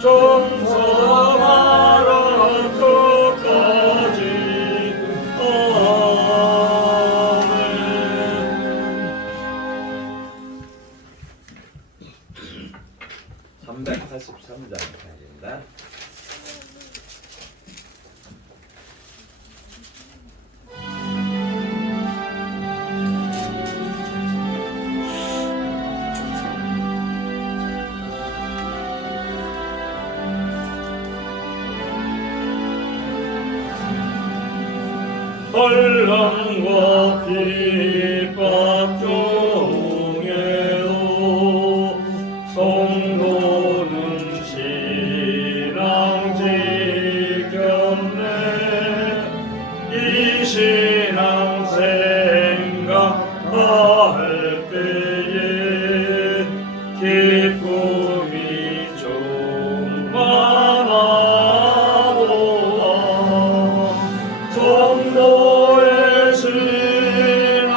정성하라 끝까지. 아멘. 383장 편입니다. 환난과 핍박 중에도 성도는 신앙 지켰네. 이 신앙 생각할 때에 기쁨이 충만하도다. 성도의 신앙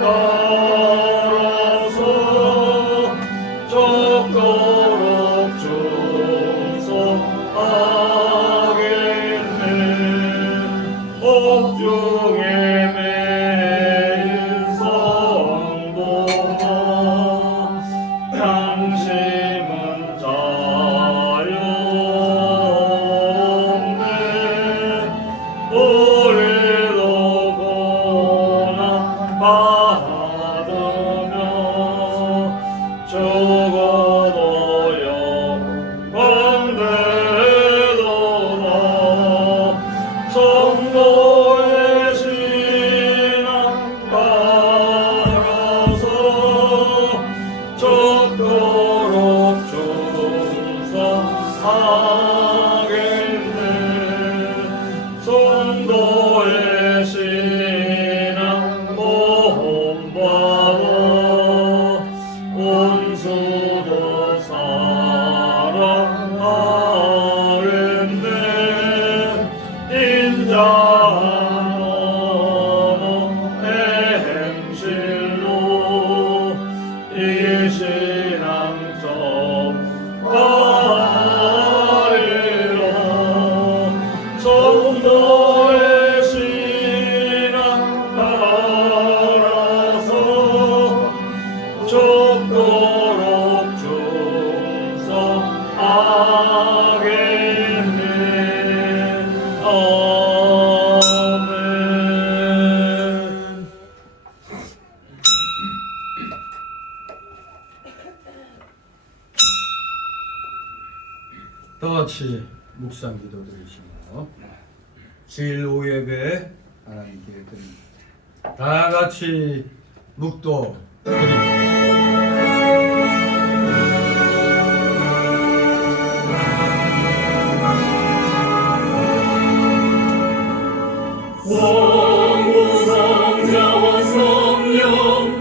따라서 적도록 충성하겠네. 옥중에 매일 성도가 양심은 자유롭네. 우리도 고난 받으며 죽어도 영광되도다. 성도의 신앙 따라서 적도록 충성하겠네. 성도의 신앙 본받아 온수도 사랑하겠네. 인자한 언어 행실로 이 신앙 전하리라. 성도의 신앙 따라서 적도록 충성하겠네. 아멘. 다 같이 묵상 기도 드리시고 주일 오후 예배 하나님께 드립니다. 다 같이 묵도 드립니다. 성부 성자와 성령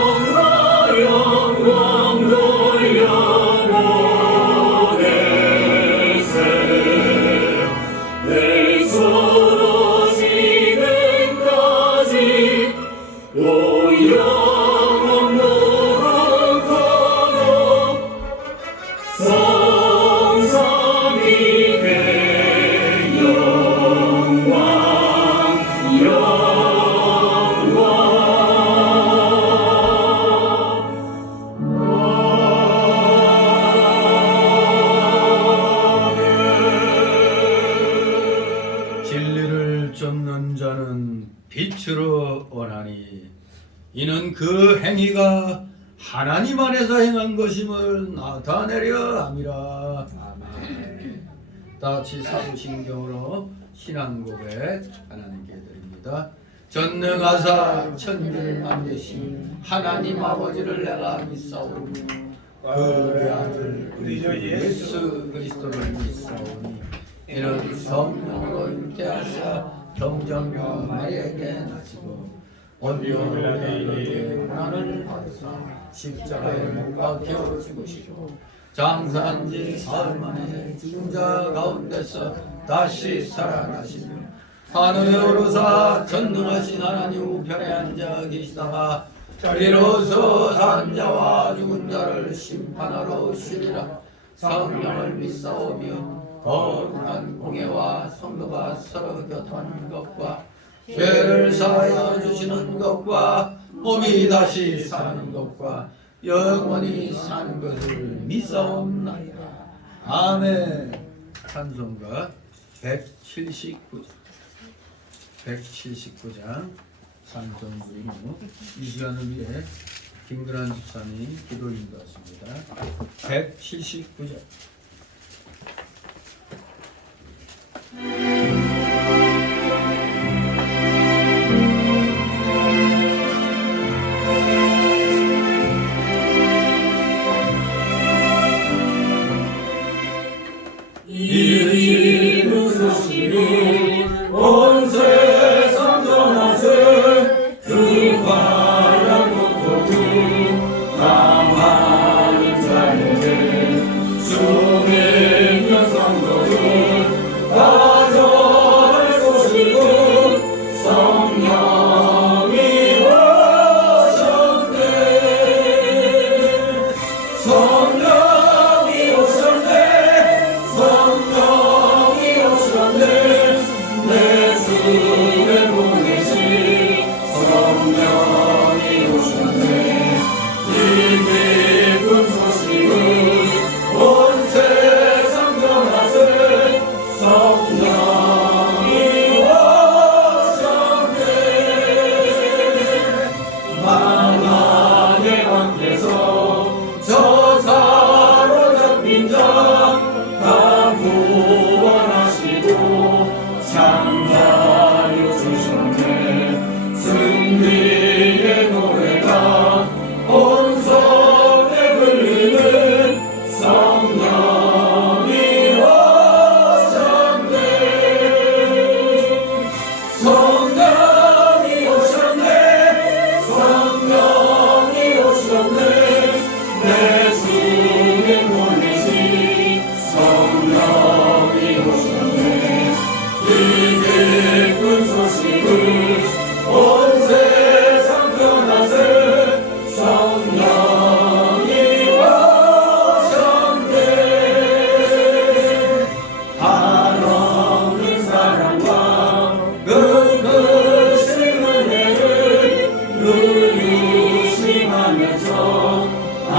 찬송하여 영광 돌려보내세. 내 서로 지금까지 오 영원 노릇하며 성삼이 영광 진리를 쫓는 자는 빛으로 원하니 이는 그 행위가 하나님 안에서 행한 것임을 나타내려 함이라. 아멘. 다 같이 사도신경으로 신앙 고백 하나님께 드립니다. 전능하사 천지를 만드신 하나님 아버지를 내가 믿사오며 그의 아들 우리 주 예수 그리스도를 믿사오니 이는 성령으로 잉태하사 동정녀 마리아에게 나시고 온리오 빌라도에게 고난을 받으사 십자가에 못 박혀 죽으시고 장사한 지 사흘 만에 죽은 자 가운데서 다시 살아나시며 하늘에 오르사 전능하신 하나님 우편에 앉아 계시다가 비로소 산 자와 죽은 자를 심판하러 오시리라. 성령을 믿사오며 거룩한 공예와 성도가 서로 교통하는 것과 죄를 사하여 주시는 것과 몸이 다시 사는 것과 영원히 사는 것을 믿사옵나이다. 아멘. 찬송가 179장 찬송 부르고 이 시간을 위해 김근환 집사님 기도 인도하십니다. 179장. 이 소식을 온 세상 전하세. 그 바람부터 남하는 자에게 주의 있는 성도들 다 전할 소식은 성령이 오셨네. 성령이 오셨네. 성령이 오셨네. 내 주에 보내신 성령이 오셨네. 이 기쁜 소식을 온 세상 전하세. 성령이 오셨네. 만왕의 왕께서 저 사로잡힌 자 다 구원하시고 창자유 주셨네. 승리의 노래가 온 성에 들리는 성령이 오셨네. 성령이 오셨네. 성령이 오셨네. 내 주에 보내신 성령이 오셨네. 이 기쁜 소식을 온 세상 전하세. 성령이 오셨네. 한없는 사랑과 그 크신 은혜를 늘 유심하면서 안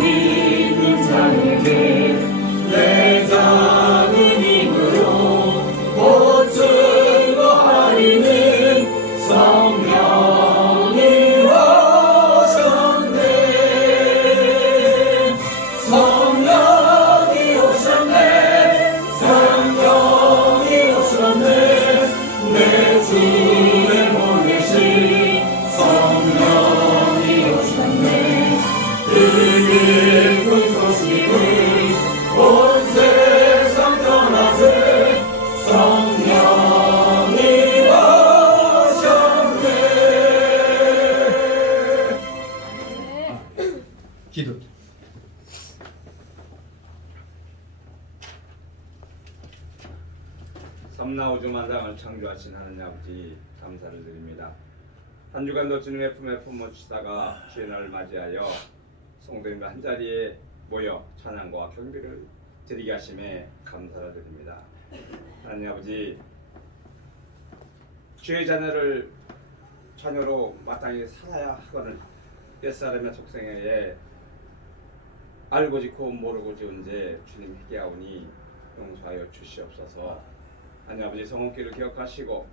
믿는 자에게 내 작은 힘으로 곧 증거하리는 성령이 오셨네. 성령이 오셨네. 성령이 오셨네. 내 주에 보내신 성령이 오셨네. 이 기쁜 소식을 온 세상 전하세. 성령이 오셨네. 기도. 섬나우주 만상을 창조하신 하느님 아버지 감사를 드립니다. 한 주간도 주님의 품에 품어주시다가 주의 날을 맞이하여 성도님들 한자리에 모여 찬양과 경배를 드리게 하심에 감사를 드립니다. 하나님 아버지, 주의 자녀로 마땅히 살아야 하거늘 옛사람의 속생애에 알고 짓고 모르고 지은 죄 주님 회개하오니 용서하여 주시옵소서. 하나님 아버지, 성원길을 기억하시고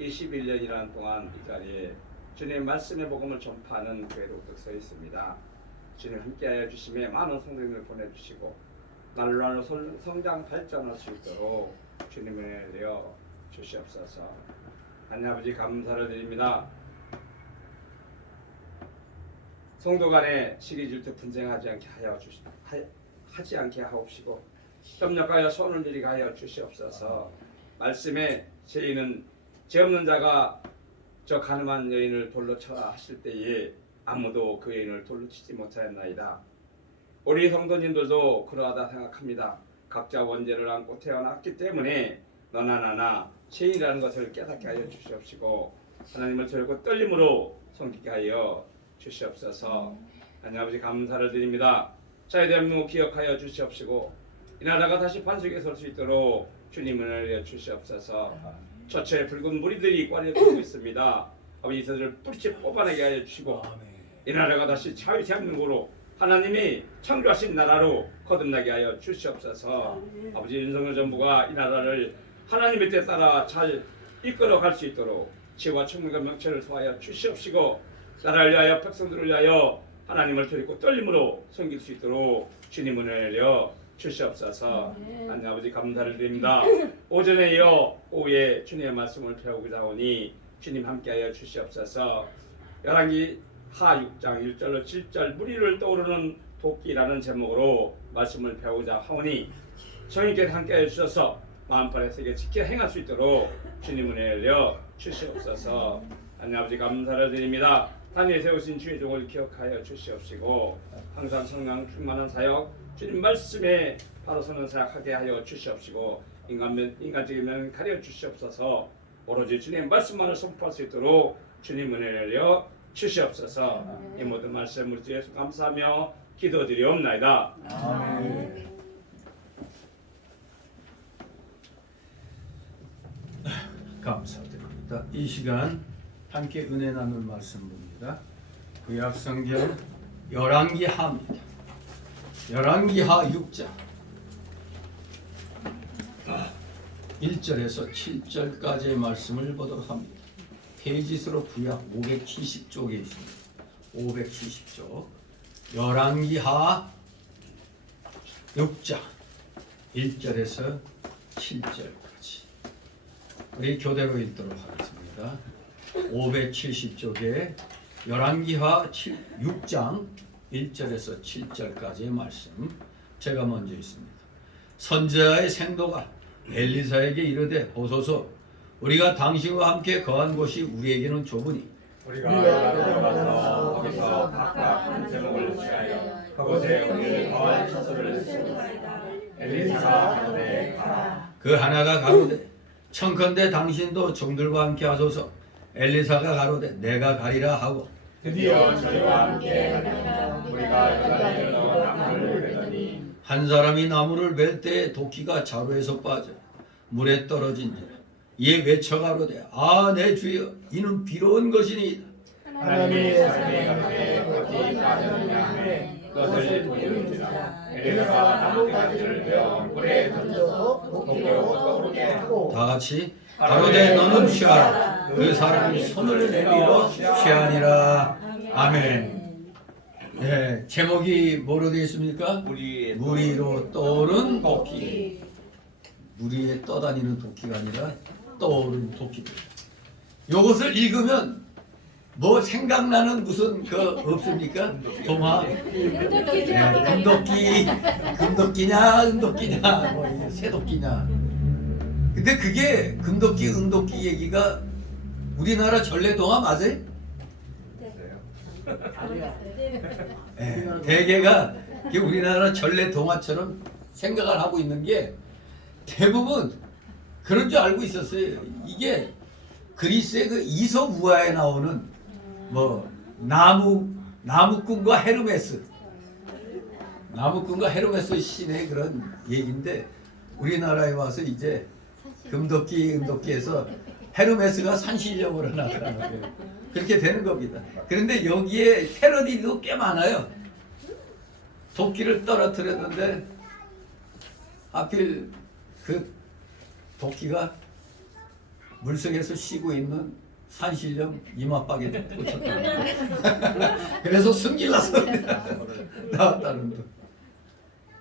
21년이라는 동안 이 자리에 주님의 말씀의 복음을 전파하는 교회로 우뚝 서 있습니다. 주님 함께하여 주심에 많은 성도님을 보내주시고 날로 성장 발전할 수 있도록 주님을 내어 주시옵소서. 하나님 아버지, 감사를 드립니다. 성도 간에 시기 질투 분쟁하지 않게 하지 않게 하옵시고 협력하여 손을 들이게 하여 주시옵소서. 말씀에 죄인은 죄 없는 자가 저 가늠한 여인을 돌로 쳐라 하실 때에 아무도 그 여인을 돌로 치지 못하였나이다. 우리 성도님들도 그러하다 생각합니다. 각자 원죄를 안고 태어났기 때문에 너나 나나 죄인이라는 것을 깨닫게 하여 주시옵시고 하나님을 들고 떨림으로 섬기게 하여 주시옵소서. 하나님 아버지 감사를 드립니다. 자에 대한 무 기억하여 주시옵시고 이 나라가 다시 반석에 설 수 있도록 주님 은혜를 내려 주시옵소서. 저처의 붉은 무리들이 꽈려지고 있습니다. 아버지 이들을 뿌리째 뽑아내게 하여 주시고 이 나라가 다시 자유 대한민국으로 하나님이 창조하신 나라로 거듭나게 하여 주시옵소서. 아버지 윤석열 정부가 이 나라를 하나님의 뜻에 따라 잘 이끌어갈 수 있도록 지혜와 총명과 명철을 더하여 주시옵시고 나라를 위하여 백성들을 위하여 하나님을 드리고 떨림으로 섬길 수 있도록 주님 은혜를 내려 주시옵소서. 하나님 아버지 감사를 드립니다. 오전에 이어 오후에 주님의 말씀을 배우고자 하오니 주님 함께하여 주시옵소서. 열왕기 하 6장 1절로 7절 무리를 떠오르는 도끼라는 제목으로 말씀을 배우고자 하오니 성령께서 함께하여 주셔서 마음판에 새겨 지켜 행할 수 있도록 주님 은혜를 내려 주시옵소서. 하나님 아버지 감사를 드립니다. 단위에 세우신 주의 종을 기억하여 주시옵시고 항상 성령 충만한 사역 주님 말씀에 바로 서는 사역하게 하여 주시옵시고 인간적인 면 가려 주시옵소서. 오로지 주님의 말씀만을 선포할 수 있도록 주님 은혜를 내려 주시옵소서. 이 모든 말씀 우리 주 예수 감사하며 기도드리옵나이다. 아멘. 감사드립니다. 이 시간 함께 은혜 나눌 말씀 봅니다. 구약성경 열왕기하입니다. 열왕기하 6장 1절에서 7절까지의 말씀을 보도록 합니다. 페이지수로 구약 570쪽에 있습니다. 570쪽 열왕기하 6장 1절에서 7절까지 우리 교대로 읽도록 하겠습니다. 570쪽에 열왕기하 6장 1절에서 7절까지의 말씀 제가 먼저 있습니다. 선지자의 생도가 엘리사에게 이르되 보소서 우리가 당신과 함께 거한 곳이 우리에게는 좁으니 우리가 들어가서 거기서 각각 한 제목을 취하여 그곳에 우리의 거할 처소를 세우리이다. 엘리사가 가로되 가라. 그 하나가 가로되 청컨대 당신도 종들과 함께 하소서. 엘리사가 가로되 내가 가리라 하고 드디어 저희와 함께 가리라. 우리가 여단에 일러 나무를 베더니 한 사람이 나무를 벨 때에 도끼가 자루에서 빠져 물에 떨어진지라. 이에 외쳐 가로되 아 내 주여 이는 비로운 것이니이다. 하나님이 사람이 가로되 어디 빠졌느냐 하매 그것을 보이는지라. 엘리사가 나뭇가지를 베어 물에 던져서 도끼로 떠오르게 하고 다 같이 가로되 너는 취하라. 그 사람이 손을 내밀어 취하니라. 아멘. 네, 제목이 뭐로 되어 있습니까? 무리로 떠오른 도끼. 물 위에 떠다니는 도끼가 아니라 떠오른 도끼들. 이것을 읽으면 뭐 생각나는 무슨 그 없습니까? 동화. 금도끼냐 은도끼냐 뭐 새도끼냐. 근데 그게 금도끼 은도끼 얘기가 우리나라 전래동화 맞아요? 네, 대개가 우리나라 전래동화처럼 생각을 하고 있는 게 대부분 그런 줄 알고 있었어요. 이게 그리스의 그 이솝우화에 나오는 뭐 나무꾼과 헤르메스 신의 그런 얘기인데 우리나라에 와서 이제 금도끼 은도끼에서 헤르메스가 산신령으로 나타나는 거예요. 그렇게 되는 겁니다. 그런데 여기에 패러디도 꽤 많아요. 도끼를 떨어뜨렸는데 하필 그 도끼가 물속에서 쉬고 있는 산신령 이마박에 꽂혔다. 그래서 승질나서 나왔다는 거.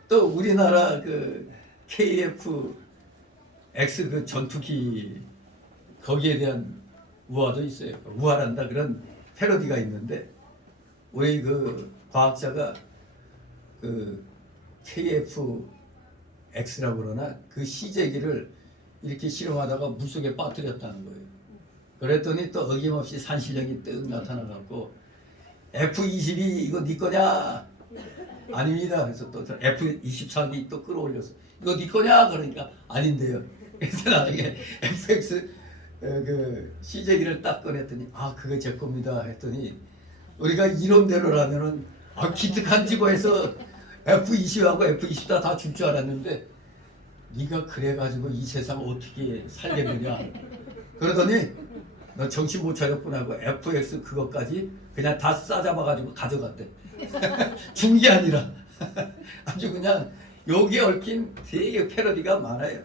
또 우리나라 그 KF-X 그 전투기 거기에 대한 우화도 있어요. 우화란다 그런 패러디가 있는데 우리 그 과학자가 그 KF-X라고 그러나 그 시제기를 이렇게 실험하다가 물속에 빠뜨렸다는 거예요. 그랬더니 또 어김없이 산신령이 뜩 나타나갖고 F-22 이거 네 거냐? 아닙니다. 그래서 또 F-23이 또 끌어올려서 이거 네 거냐? 그러니까 아닌데요. 그래서 나중에 FX 그 시제기를 딱 꺼냈더니 아 그게 제 겁니다 했더니 우리가 이론대로라면은 기특한 지구에서 F20하고 F20 다 줄 줄 알았는데 네가 그래가지고 이 세상 어떻게 살겠느냐 그러더니 너 정신 못 차렸구나 하고 FX 그것까지 그냥 다 싸잡아가지고 가져갔대. 준 게 아니라 아주 그냥 여기에 얽힌 되게 패러디가 많아요.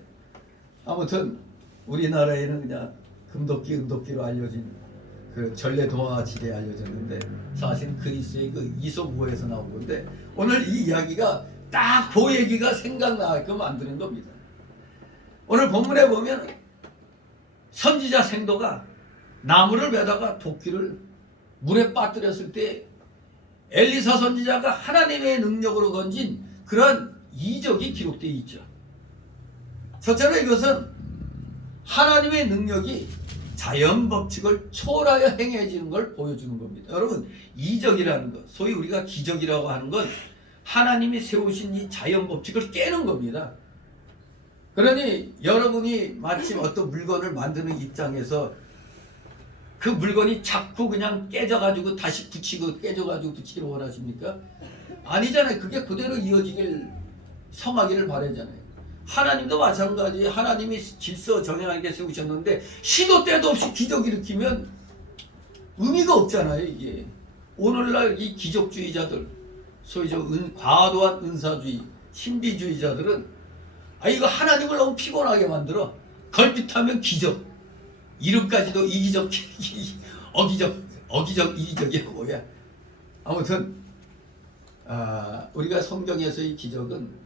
아무튼 우리나라에는 그냥 금도끼로 알려진 그 전래동화지대에 알려졌는데 사실 그리스의 그 이솝우에서 나온 건데 오늘 이 이야기가 딱 그 얘기가 생각나게끔 만드는 겁니다. 오늘 본문에 보면 선지자 생도가 나무를 베다가 도끼를 물에 빠뜨렸을 때 엘리사 선지자가 하나님의 능력으로 건진 그런 이적이 기록되어 있죠. 첫째로 이것은 하나님의 능력이 자연 법칙을 초월하여 행해지는 걸 보여주는 겁니다. 여러분 이적이라는 것, 소위 우리가 기적이라고 하는 건 하나님이 세우신 이 자연 법칙을 깨는 겁니다. 그러니 여러분이 마침 어떤 물건을 만드는 입장에서 그 물건이 자꾸 그냥 깨져가지고 다시 붙이고 깨져가지고 붙이기를 원하십니까? 아니잖아요. 그게 그대로 이어지길 성하기를 바라잖아요. 하나님도 마찬가지. 하나님이 질서 정연하게 세우셨는데 시도 때도 없이 기적 일으키면 의미가 없잖아요. 이게 오늘날 이 기적주의자들, 소위 과도한 은사주의, 신비주의자들은 이거 하나님을 너무 피곤하게 만들어. 걸핏하면 기적, 이름까지도 이기적, 어기적, 이기적이 뭐야? 아무튼 우리가 성경에서의 기적은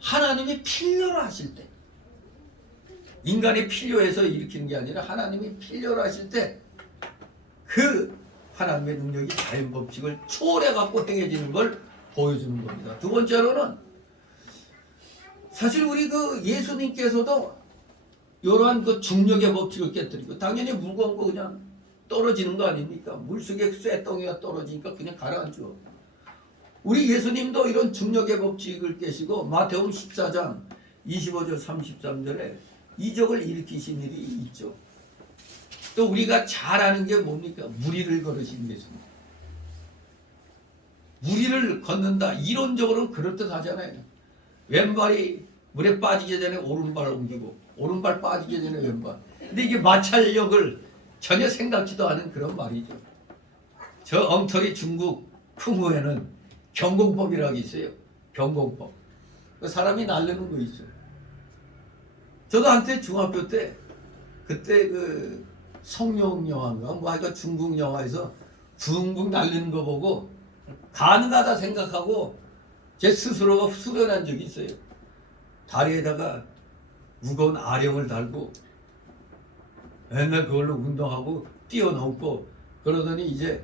하나님이 필요로 하실 때, 인간이 필요해서 일으키는 게 아니라 하나님이 필요로 하실 때 그 하나님의 능력이 자연 법칙을 초월해 갖고 행해지는 걸 보여주는 겁니다. 두 번째로는 사실 우리 그 예수님께서도 이러한 그 중력의 법칙을 깨뜨리고 당연히 무거운 거 그냥 떨어지는 거 아닙니까? 물속에 쇠덩이가 떨어지니까 그냥 가라앉죠. 우리 예수님도 이런 중력의 법칙을 깨시고 마태복음 14장 25절 33절에 이적을 일으키신 일이 있죠. 또 우리가 잘 아는 게 뭡니까? 무리를 걸으신 예수님. 무리를 걷는다. 이론적으로는 그럴듯하잖아요. 왼발이 물에 빠지기 전에 오른발 옮기고 오른발 빠지기 전에 왼발. 근데 이게 마찰력을 전혀 생각지도 않은 그런 말이죠. 저 엉터리 중국 풍우에는 경공법이라고 있어요. 경공법. 그 사람이 날르는 거 있어요. 저도 한때 중학교 때 그때 그 성룡 영화인가 뭐 하여간 중국 영화에서 붕붕 날리는 거 보고 가능하다 생각하고 제 스스로가 수련한 적이 있어요. 다리에다가 무거운 아령을 달고 맨날 그걸로 운동하고 뛰어넘고 그러더니 이제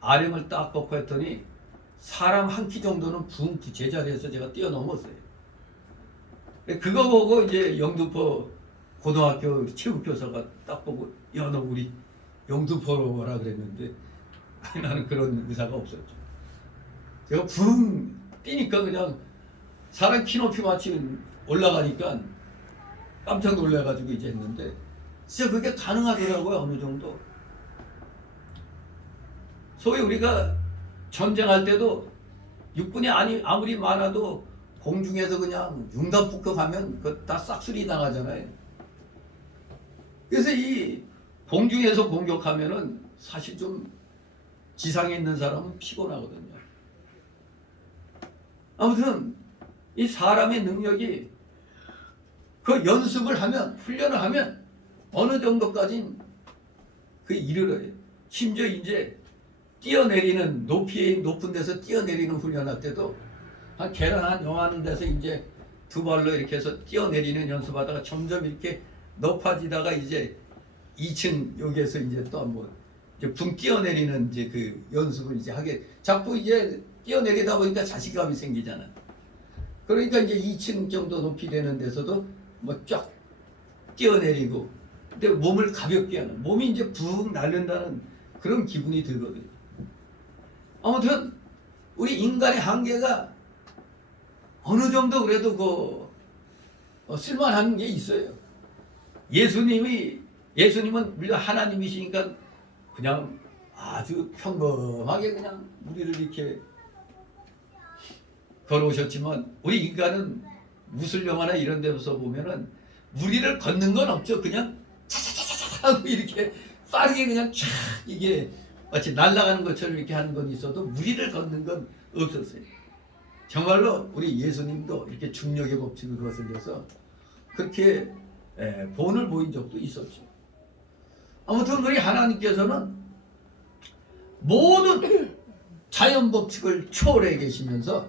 아령을 딱 꺾고 했더니 사람 한 키 정도는 붕 제자리에서 제가 뛰어넘었어요. 그거 보고 이제 영등포 고등학교 체육교사가 딱 보고 야 너 우리 영등포로 와라 그랬는데 나는 그런 의사가 없었죠. 제가 붕 뛰니까 그냥 사람 키 높이 마치 올라가니까 깜짝 놀라가지고 이제 했는데 진짜 그게 가능하더라고요. 어느 정도. 소위 우리가 전쟁할 때도 육군이 아무리 많아도 공중에서 그냥 융단 폭격하면 그 다 싹쓸이 나가잖아요. 그래서 이 공중에서 공격하면은 사실 좀 지상에 있는 사람은 피곤하거든요. 아무튼 이 사람의 능력이 그 연습을 하면 훈련을 하면 어느 정도까지는 그 이르러요. 심지어 이제 뛰어내리는 높은 데서 뛰어내리는 훈련할 때도 한 계란 한 요만한 데서 이제 두 발로 이렇게 해서 뛰어내리는 연습하다가 점점 이렇게 높아지다가 이제 2층 여기에서 이제 또 한번 이제 붕 뛰어내리는 이제 그 연습을 이제 하게 자꾸 이제 뛰어내리다 보니까 자신감이 생기잖아. 그러니까 이제 2층 정도 높이 되는 데서도 뭐 쫙 뛰어내리고 근데 몸을 가볍게 하는 몸이 이제 붕 날른다는 그런 기분이 들거든요. 아무튼 우리 인간의 한계가 어느 정도 그래도 그 쓸만한 게 있어요. 예수님은 물론 하나님이시니까 그냥 아주 평범하게 그냥 우리를 이렇게 걸어오셨지만 우리 인간은 무술 영화나 이런 데서 보면은 무리를 걷는 건 없죠. 그냥 차차차차 하고 이렇게 빠르게 그냥 촥 이게 마치 날아가는 것처럼 이렇게 하는 건 있어도 무리를 걷는 건 없었어요. 정말로 우리 예수님도 이렇게 중력의 법칙을 거슬려서 그렇게 본을 보인 적도 있었죠. 아무튼 우리 하나님께서는 모든 자연 법칙을 초월해 계시면서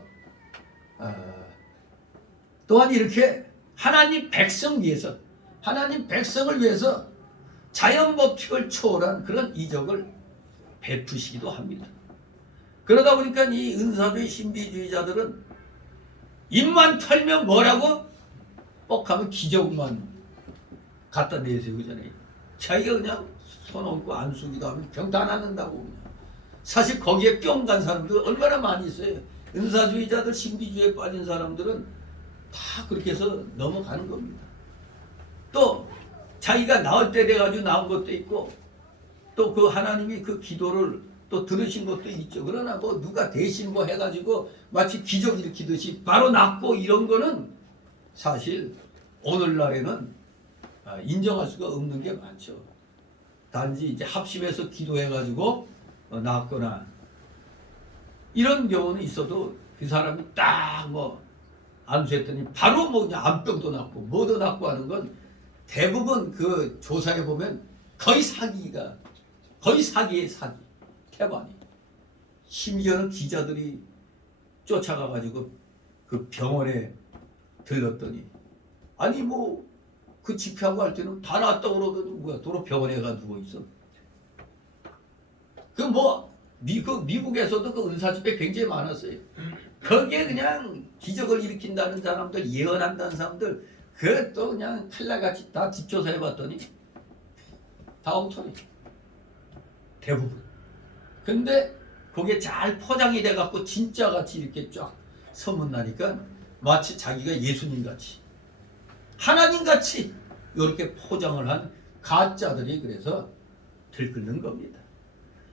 또한 이렇게 하나님 백성을 위해서 자연 법칙을 초월한 그런 이적을 베푸시기도 합니다. 그러다 보니까 이 은사주의 신비주의자들은 입만 털면 뭐라고? 뻑하면 기적만 갖다 내세우잖아요. 자기가 그냥 손 얹고 안수기도 하면 병 다 낫는다고. 사실 거기에 뿅 간 사람들 얼마나 많이 있어요. 은사주의자들, 신비주의에 빠진 사람들은 다 그렇게 해서 넘어가는 겁니다. 또 자기가 나을 때 돼가지고 나온 것도 있고 또 그 하나님이 그 기도를 또 들으신 것도 있죠. 그러나 뭐 누가 대신 뭐 해가지고 마치 기적 일으키듯이 바로 낫고 이런 거는 사실 오늘날에는 인정할 수가 없는 게 많죠. 단지 이제 합심해서 기도해가지고 낫거나 이런 경우는 있어도 그 사람이 딱 뭐 안수했더니 바로 뭐 그냥 암병도 낫고 뭐도 낫고 하는 건 대부분 그 조사해 보면 거의 사기의 사기 태반이. 심지어는 기자들이 쫓아가가지고 그 병원에 들렀더니 아니 뭐 그 집회하고 할 때는 다 나았다고 그러더니 뭐야 도로 병원에 가 누워 있어. 그 뭐 미국에서도 그 은사 집회 굉장히 많았어요. 거기에 그냥 기적을 일으킨다는 사람들, 예언한다는 사람들 그것도 그냥 칼날같이 다 뒷조사해 봤더니 다 엉터리. 대부분. 근데 그게 잘 포장이 돼갖고 진짜같이 이렇게 쫙 소문나니까 마치 자기가 예수님같이 하나님같이 이렇게 포장을 한 가짜들이 그래서 들끓는 겁니다.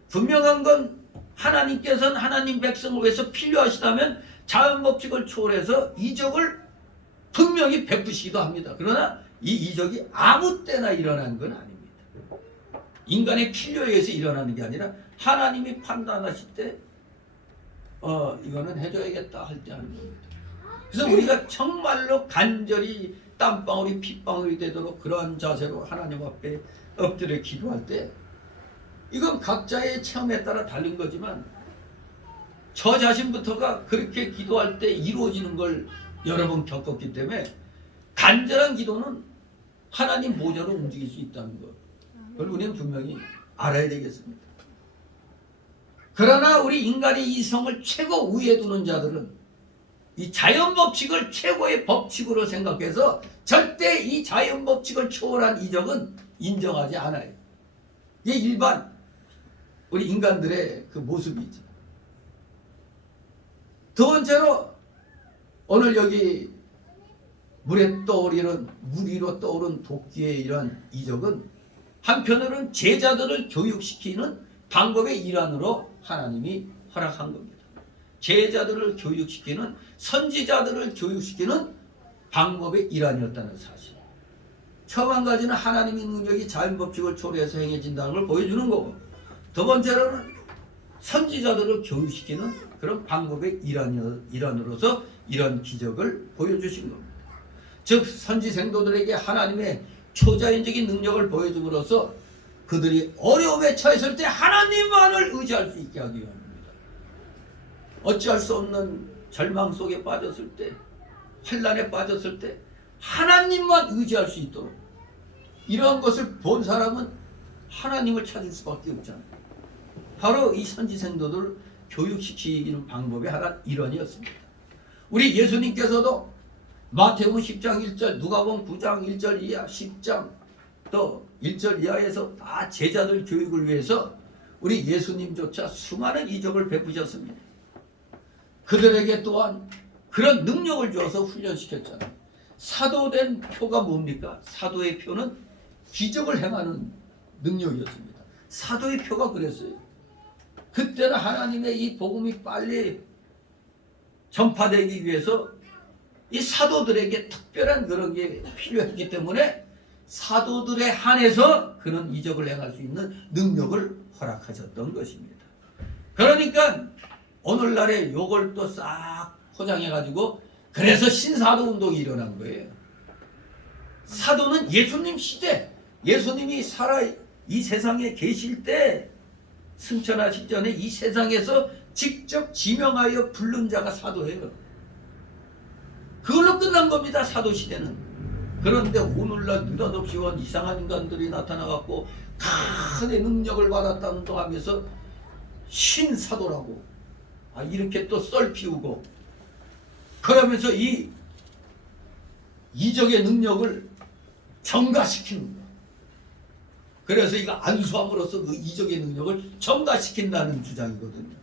분명한 건 하나님께서는 하나님 백성을 위해서 필요하시다면 자연법칙을 초월해서 이적을 분명히 베푸시기도 합니다. 그러나 이 이적이 아무 때나 일어나는 건 아닙니다. 인간의 필요에 의해서 일어나는 게 아니라 하나님이 판단하실 때 이거는 해줘야겠다 할 때 하는 겁니다. 그래서 우리가 정말로 간절히 땀방울이 핏방울이 되도록 그러한 자세로 하나님 앞에 엎드려 기도할 때 이건 각자의 체험에 따라 다른 거지만 저 자신부터가 그렇게 기도할 때 이루어지는 걸 여러 번 겪었기 때문에 간절한 기도는 하나님 모자로 움직일 수 있다는 것. 그걸 우리는 분명히 알아야 되겠습니다. 그러나 우리 인간의 이성을 최고 위에 두는 자들은 이 자연 법칙을 최고의 법칙으로 생각해서 절대 이 자연 법칙을 초월한 이적은 인정하지 않아요. 이게 일반 우리 인간들의 그 모습이죠. 두 번째로 오늘 여기 물에 떠오르는 물 위로 떠오른 도끼의 이런 이적은 한편으로는 제자들을 교육시키는 방법의 일환으로 하나님이 허락한 겁니다. 제자들을 교육시키는 선지자들을 교육시키는 방법의 일환이었다는 사실. 처음 한 가지는 하나님의 능력이 자연법칙을 초래해서 행해진다는 걸 보여주는 거고 두 번째로는 선지자들을 교육시키는 그런 방법의 일환으로서 이런 기적을 보여주신 겁니다. 즉 선지생도들에게 하나님의 초자연적인 능력을 보여줌으로써 그들이 어려움에 처했을 때 하나님만을 의지할 수 있게 하기 위함입니다. 어찌할 수 없는 절망 속에 빠졌을 때 환난에 빠졌을 때 하나님만 의지할 수 있도록 이러한 것을 본 사람은 하나님을 찾을 수밖에 없잖아요. 바로 이 선지생도들을 교육시키는 방법의 하나 일환이었습니다. 우리 예수님께서도 마태복음 10장 1절, 누가복음 9장 1절 이하, 10장 또 1절 이하에서 다 제자들 교육을 위해서 우리 예수님조차 수많은 이적을 베푸셨습니다. 그들에게 또한 그런 능력을 주어서 훈련시켰잖아요. 사도된 표가 뭡니까? 사도의 표는 기적을 행하는 능력이었습니다. 사도의 표가 그랬어요. 그때는 하나님의 이 복음이 빨리 전파되기 위해서 이 사도들에게 특별한 그런 게 필요했기 때문에 사도들에 한해서 그런 이적을 행할 수 있는 능력을 허락하셨던 것입니다. 그러니까 오늘날에 요걸 또 싹 포장해 가지고 그래서 신사도 운동이 일어난 거예요. 사도는 예수님 시대, 예수님이 살아 이 세상에 계실 때 승천하시기 전에 이 세상에서 직접 지명하여 부른 자가 사도예요. 그걸로 끝난 겁니다. 사도 시대는. 그런데 오늘날 느닷없이 온 이상한 인간들이 나타나갖고 큰 능력을 받았다는 거 하면서 신사도라고 이렇게 또 썰 피우고 그러면서 이 이적의 능력을 정가시키는 거예요. 그래서 이거 안수함으로써 그 이적의 능력을 정가시킨다는 주장이거든요.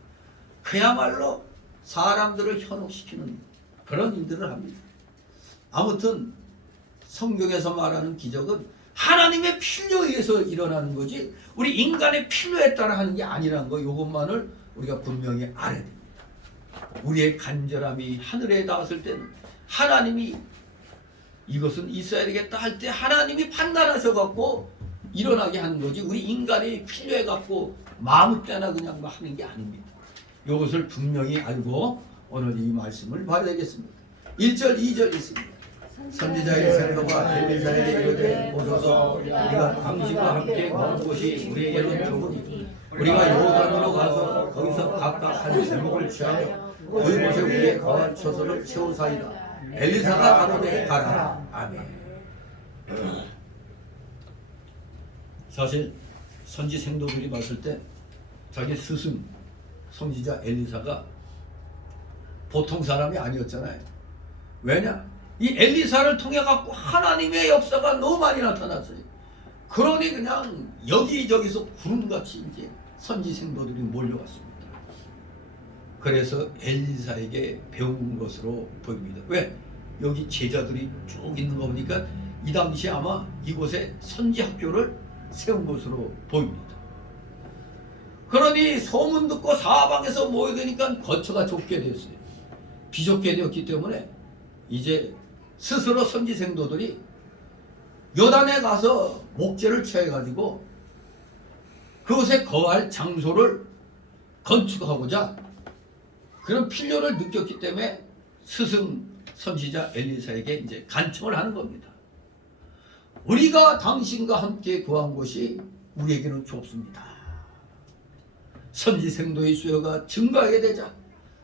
그야말로 사람들을 현혹시키는 그런 일들을 합니다. 아무튼 성경에서 말하는 기적은 하나님의 필요에 의해서 일어나는 거지 우리 인간의 필요에 따라 하는 게 아니라는 거, 이것만을 우리가 분명히 알아야 됩니다. 우리의 간절함이 하늘에 닿았을 때는 하나님이 이것은 있어야 되겠다 할 때 하나님이 판단하셔갖고 일어나게 하는 거지 우리 인간이 필요해갖고 마음 때나 그냥 하는 게 아닙니다. 이것을 분명히 알고 오늘 이 말씀을 봐야 되겠습니다. 1절 2절 있습니다. 선지자의 생도가 엘리사에게 이르되 오소서 우리가 당신과 함께 거한 곳이 우리에게는 좁으니 우리가 요단으로 가서 거기서 각각 한 제목을 취하여 그곳에 우리의 거한 처소를 채우사이다. 엘리사가 가로되 가라. 아멘. 사실 선지 생도들이 봤을 때 자기 스승 선지자 엘리사가 보통 사람이 아니었잖아요. 왜냐? 이 엘리사를 통해 갖고 하나님의 역사가 너무 많이 나타났어요. 그러니 그냥 여기저기서 구름같이 이제 선지 생도들이 몰려왔습니다. 그래서 엘리사에게 배운 것으로 보입니다. 왜? 여기 제자들이 쭉 있는 거 보니까 이 당시 아마 이곳에 선지 학교를 세운 것으로 보입니다. 그러니 소문 듣고 사방에서 모여드니까 거처가 좁게 됐어요. 비좁게 되었기 때문에 이제 스스로 선지 생도들이 요단에 가서 목재를 취해가지고 그곳에 거할 장소를 건축하고자 그런 필요를 느꼈기 때문에 스승 선지자 엘리사에게 이제 간청을 하는 겁니다. 우리가 당신과 함께 구한 곳이 우리에게는 좁습니다. 선지 생도의 수요가 증가하게 되자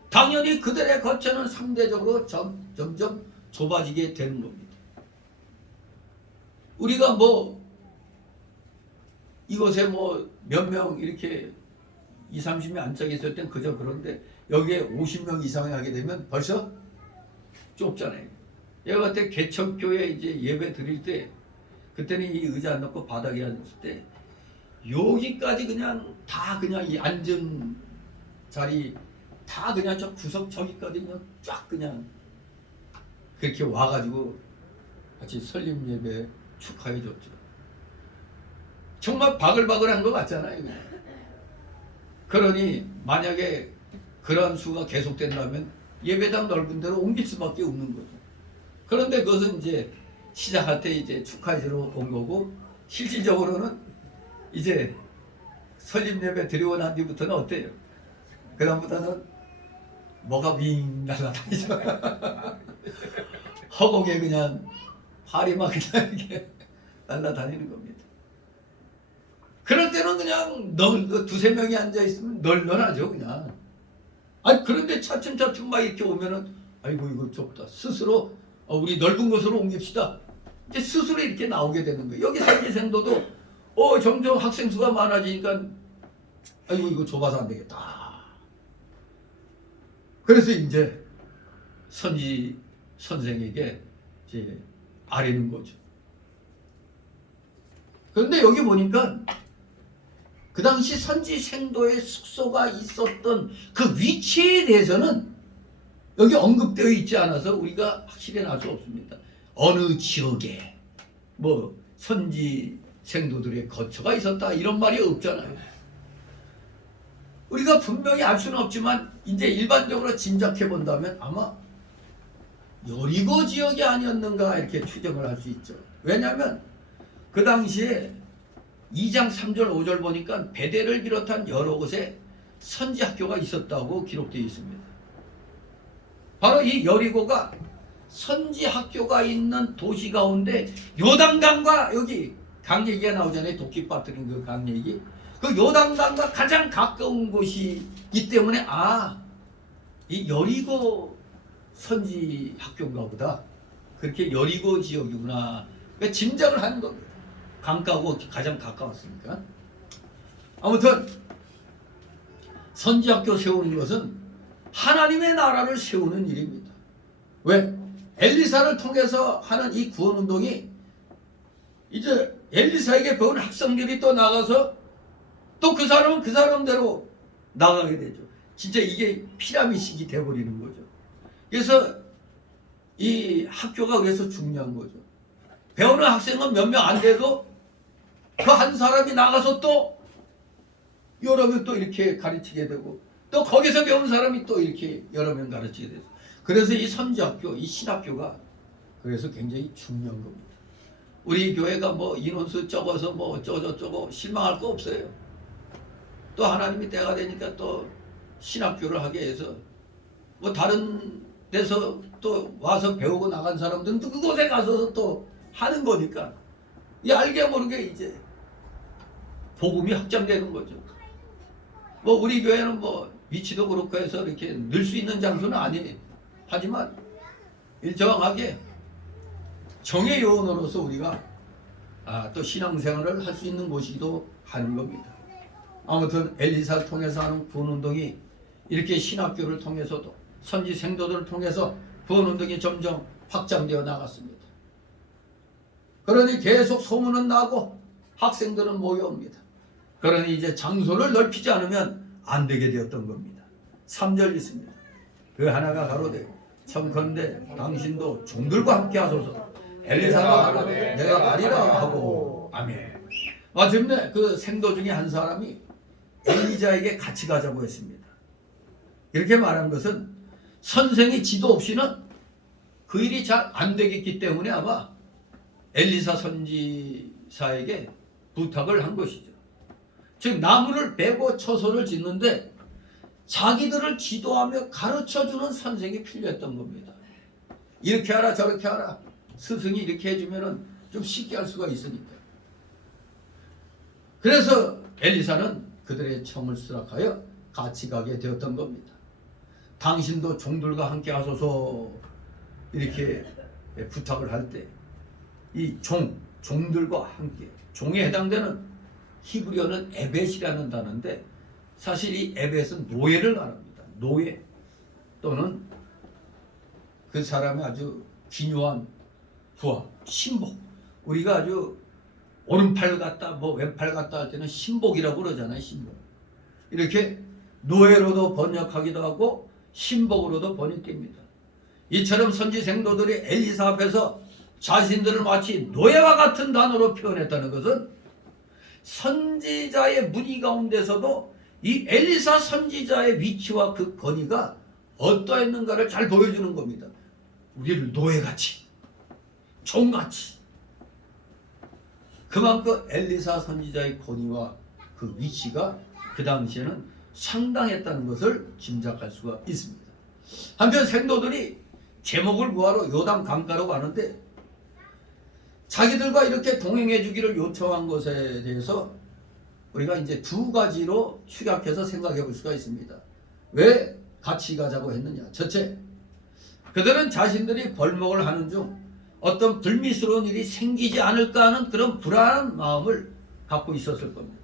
당연히 그들의 거처는 상대적으로 점점 좁아지게 되는 겁니다. 우리가 뭐 이곳에 뭐 몇 명 이렇게 20, 30명 앉아 있을 땐 그저 그런데 여기에 50명 이상이 하게 되면 벌써 좁잖아요. 얘가 그때 개척교회 이제 예배 드릴 때 그때는 이 의자 안 놓고 바닥에 앉았을 때 여기까지 그냥 다 그냥 이 앉은 자리 다 그냥 저 구석 저기까지 그냥 쫙 그냥 그렇게 와가지고 같이 설립 예배 축하해 줬죠. 정말 바글바글한 것 같잖아요. 그냥. 그러니 만약에 그러한 수가 계속된다면 예배당 넓은 데로 옮길 수밖에 없는 거죠. 그런데 그것은 이제 시작할 때 이제 축하해주러 온 거고 실질적으로는 이제 설립 예배 드리고 난 뒤부터는 어때요? 그 다음부터는 뭐가 윙 날아다니죠. 허공에 그냥 파리만 그냥 이렇게 날아다니는 겁니다. 그럴 때는 그냥 두세 명이 앉아있으면 널널하죠 그냥. 아니 그런데 차츰차츰 막 이렇게 오면은 아이고 이거 좁다. 스스로 우리 넓은 곳으로 옮깁시다. 이제 스스로 이렇게 나오게 되는 거예요. 여기 선지생도도 점점 학생 수가 많아지니까 아이고 이거 좁아서 안 되겠다. 그래서 이제 선지 선생에게 이제 아뢰는 거죠. 그런데 여기 보니까 그 당시 선지생도의 숙소가 있었던 그 위치에 대해서는 여기 언급되어 있지 않아서 우리가 확실히 알 수 없습니다. 어느 지역에 뭐 선지생도들의 거처가 있었다 이런 말이 없잖아요. 우리가 분명히 알 수는 없지만 이제 일반적으로 짐작해 본다면 아마 여리고 지역이 아니었는가 이렇게 추정을 할 수 있죠. 왜냐하면 그 당시에 2장 3절 5절 보니까 베델을 비롯한 여러 곳에 선지 학교가 있었다고 기록되어 있습니다. 바로 이 여리고가 선지 학교가 있는 도시 가운데 요단강과 여기 강 얘기가 나오잖아요. 도끼 빠뜨린 그 강 얘기. 그 요단강과 가장 가까운 곳이기 때문에 이 여리고 선지 학교인가 보다. 그렇게 여리고 지역이구나. 그러니까 짐작을 하는 겁니다. 강가고 가장 가까웠으니까. 아무튼 선지 학교 세우는 것은 하나님의 나라를 세우는 일입니다. 왜? 엘리사를 통해서 하는 이 구원 운동이 이제 엘리사에게 배운 학생들이 또 나가서 또 그 사람은 그 사람대로 나가게 되죠. 진짜 이게 피라미식이 돼버리는 거죠. 그래서 이 학교가 그래서 중요한 거죠. 배우는 학생은 몇 명 안 돼도 그 한 사람이 나가서 또 여러 명 또 이렇게 가르치게 되고 또 거기서 배운 사람이 또 이렇게 여러 명 가르치게 되죠. 그래서 이 선지학교, 이 신학교가 그래서 굉장히 중요한 겁니다. 우리 교회가 뭐 인원수 적어서 뭐 어쩌고저쩌고 실망할 거 없어요. 또 하나님이 때가 되니까 또 신학교를 하게 해서 뭐 다른 데서 또 와서 배우고 나간 사람들은 또 그곳에 가서 또 하는 거니까 이 알게 모르게 이제 복음이 확장되는 거죠. 뭐 우리 교회는 뭐 위치도 그렇고 해서 이렇게 늘 수 있는 장소는 아니에요. 하지만 일정하게 정의 요원으로서 우리가 또 신앙생활을 할 수 있는 곳이기도 하는 겁니다. 아무튼 엘리사를 통해서 하는 구원운동이 이렇게 신학교를 통해서도 선지 생도들을 통해서 구원운동이 점점 확장되어 나갔습니다. 그러니 계속 소문은 나고 학생들은 모여옵니다. 그러니 이제 장소를 넓히지 않으면 안 되게 되었던 겁니다. 3절 있습니다. 그 하나가 가로되 청컨대 당신도 종들과 함께 하소서. 엘리사가 가로되 내가 가리라 하고 아멘. 마침내 그 생도 중에 한 사람이 엘리자에게 같이 가자고 했습니다. 이렇게 말한 것은 선생의 지도 없이는 그 일이 잘 안 되겠기 때문에 아마 엘리사 선지사에게 부탁을 한 것이죠. 즉 나무를 베고 처소를 짓는데 자기들을 지도하며 가르쳐주는 선생이 필요했던 겁니다. 이렇게 하라 저렇게 하라 스승이 이렇게 해주면 좀 쉽게 할 수가 있으니까. 그래서 엘리사는 그들의 청을 수락하여 같이 가게 되었던 겁니다. 당신도 종들과 함께 하소서 이렇게 부탁을 할 때 이 종들과 함께 종에 해당되는 히브리어는 에벳이라는 단어인데 사실 이 에벳은 노예를 말합니다. 노예 또는 그 사람의 아주 기묘한 부하, 신복. 우리가 아주 오른팔 같다 뭐 왼팔 같다 할 때는 신복이라고 그러잖아요. 신복. 이렇게 노예로도 번역하기도 하고 신복으로도 번역됩니다. 이처럼 선지 생도들이 엘리사 앞에서 자신들을 마치 노예와 같은 단어로 표현했다는 것은 선지자의 문의 가운데서도 이 엘리사 선지자의 위치와 그 권위가 어떠했는가를 잘 보여주는 겁니다. 우리를 노예같이 종같이 그만큼 엘리사 선지자의 권위와 그 위치가 그 당시에는 상당했다는 것을 짐작할 수가 있습니다. 한편 생도들이 제목을 구하러 요단 강가로 가는데 자기들과 이렇게 동행해 주기를 요청한 것에 대해서 우리가 이제 두 가지로 추격해서 생각해 볼 수가 있습니다. 왜 같이 가자고 했느냐? 첫째, 그들은 자신들이 벌목을 하는 중 어떤 불미스러운 일이 생기지 않을까 하는 그런 불안한 마음을 갖고 있었을 겁니다.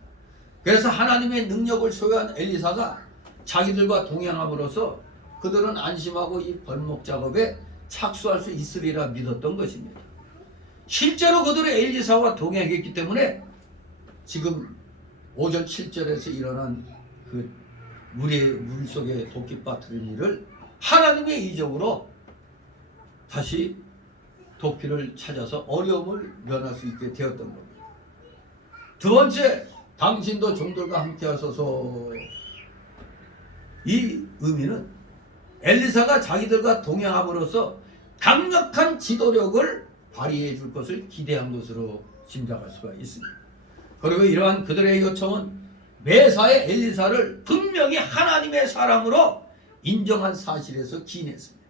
그래서 하나님의 능력을 소유한 엘리사가 자기들과 동행함으로써 그들은 안심하고 이 벌목 작업에 착수할 수 있으리라 믿었던 것입니다. 실제로 그들은 엘리사와 동행했기 때문에 지금 5절 7절에서 일어난 그 물 속에 도끼 빠뜨린 일을 하나님의 이적으로 다시 도끼를 찾아서 어려움을 면할 수 있게 되었던 겁니다. 2번째, 당신도 종들과 함께 하소서. 이 의미는 엘리사가 자기들과 동행함으로써 강력한 지도력을 발휘해 줄 것을 기대한 것으로 짐작할 수가 있습니다. 그리고 이러한 그들의 요청은 매사에 엘리사를 분명히 하나님의 사람으로 인정한 사실에서 기인했습니다.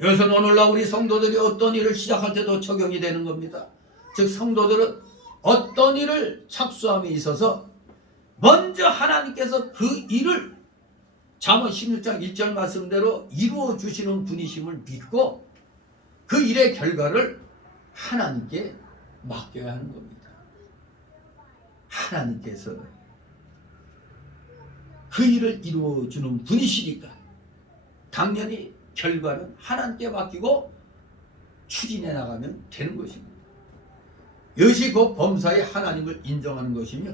이것은 오늘날 우리 성도들이 어떤 일을 시작할 때도 적용이 되는 겁니다. 즉 성도들은 어떤 일을 착수함에 있어서 먼저 하나님께서 그 일을 잠언 16장 1절 말씀대로 이루어 주시는 분이심을 믿고 그 일의 결과를 하나님께 맡겨야 하는 겁니다. 하나님께서 그 일을 이루어 주는 분이시니까 당연히 결과는 하나님께 맡기고 추진해 나가면 되는 것입니다. 이것이 곧 범사에 하나님을 인정하는 것이며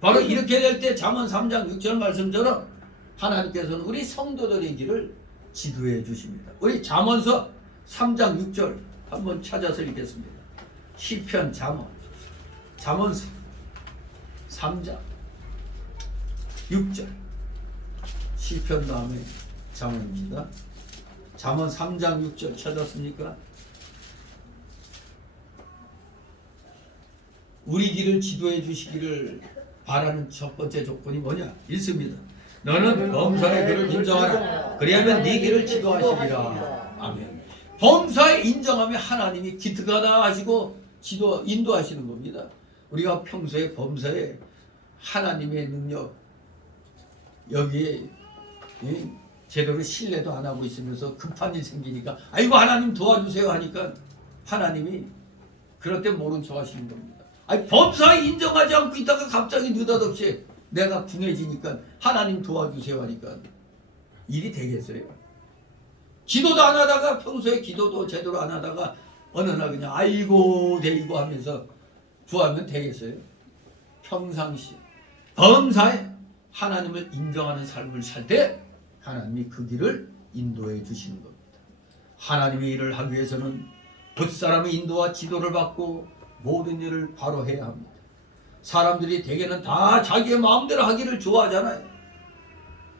바로 이렇게 될 때 잠언 3장 6절 말씀처럼 하나님께서는 우리 성도들의 길을 지도해 주십니다. 우리 잠언서 3장 6절 한번 찾아서 읽겠습니다. 시편 잠언서 3장 6절 시편 다음에 잠언입니다. 잠언 3장 6절 찾았습니까? 우리 길을 지도해 주시기를 바라는 첫 번째 조건이 뭐냐? 있습니다. 너는 범사의 길을 인정하라. 그리하면 네 길을 지도하시리라. 아멘. 범사에 인정하면 하나님이 기특하다 하시고 인도하시는 겁니다. 우리가 평소에 범사에 하나님의 능력 여기에 제대로 신뢰도 안 하고 있으면서 급한 일 생기니까 아이고 하나님 도와주세요 하니까 하나님이 그럴 때 모른 척 하시는 겁니다. 아니 범사에 인정하지 않고 있다가 갑자기 느닷없이 내가 궁해지니까 하나님 도와주세요 하니까 일이 되겠어요? 기도도 안 하다가 평소에 기도도 제대로 안 하다가 어느 날 그냥 아이고 데이고 하면서 구하면 되겠어요? 평상시 범사에 하나님을 인정하는 삶을 살 때 하나님이 그 길을 인도해 주시는 겁니다. 하나님의 일을 하기 위해서는 붓사람의 인도와 지도를 받고 모든 일을 바로 해야 합니다. 사람들이 대개는 다 자기의 마음대로 하기를 좋아하잖아요.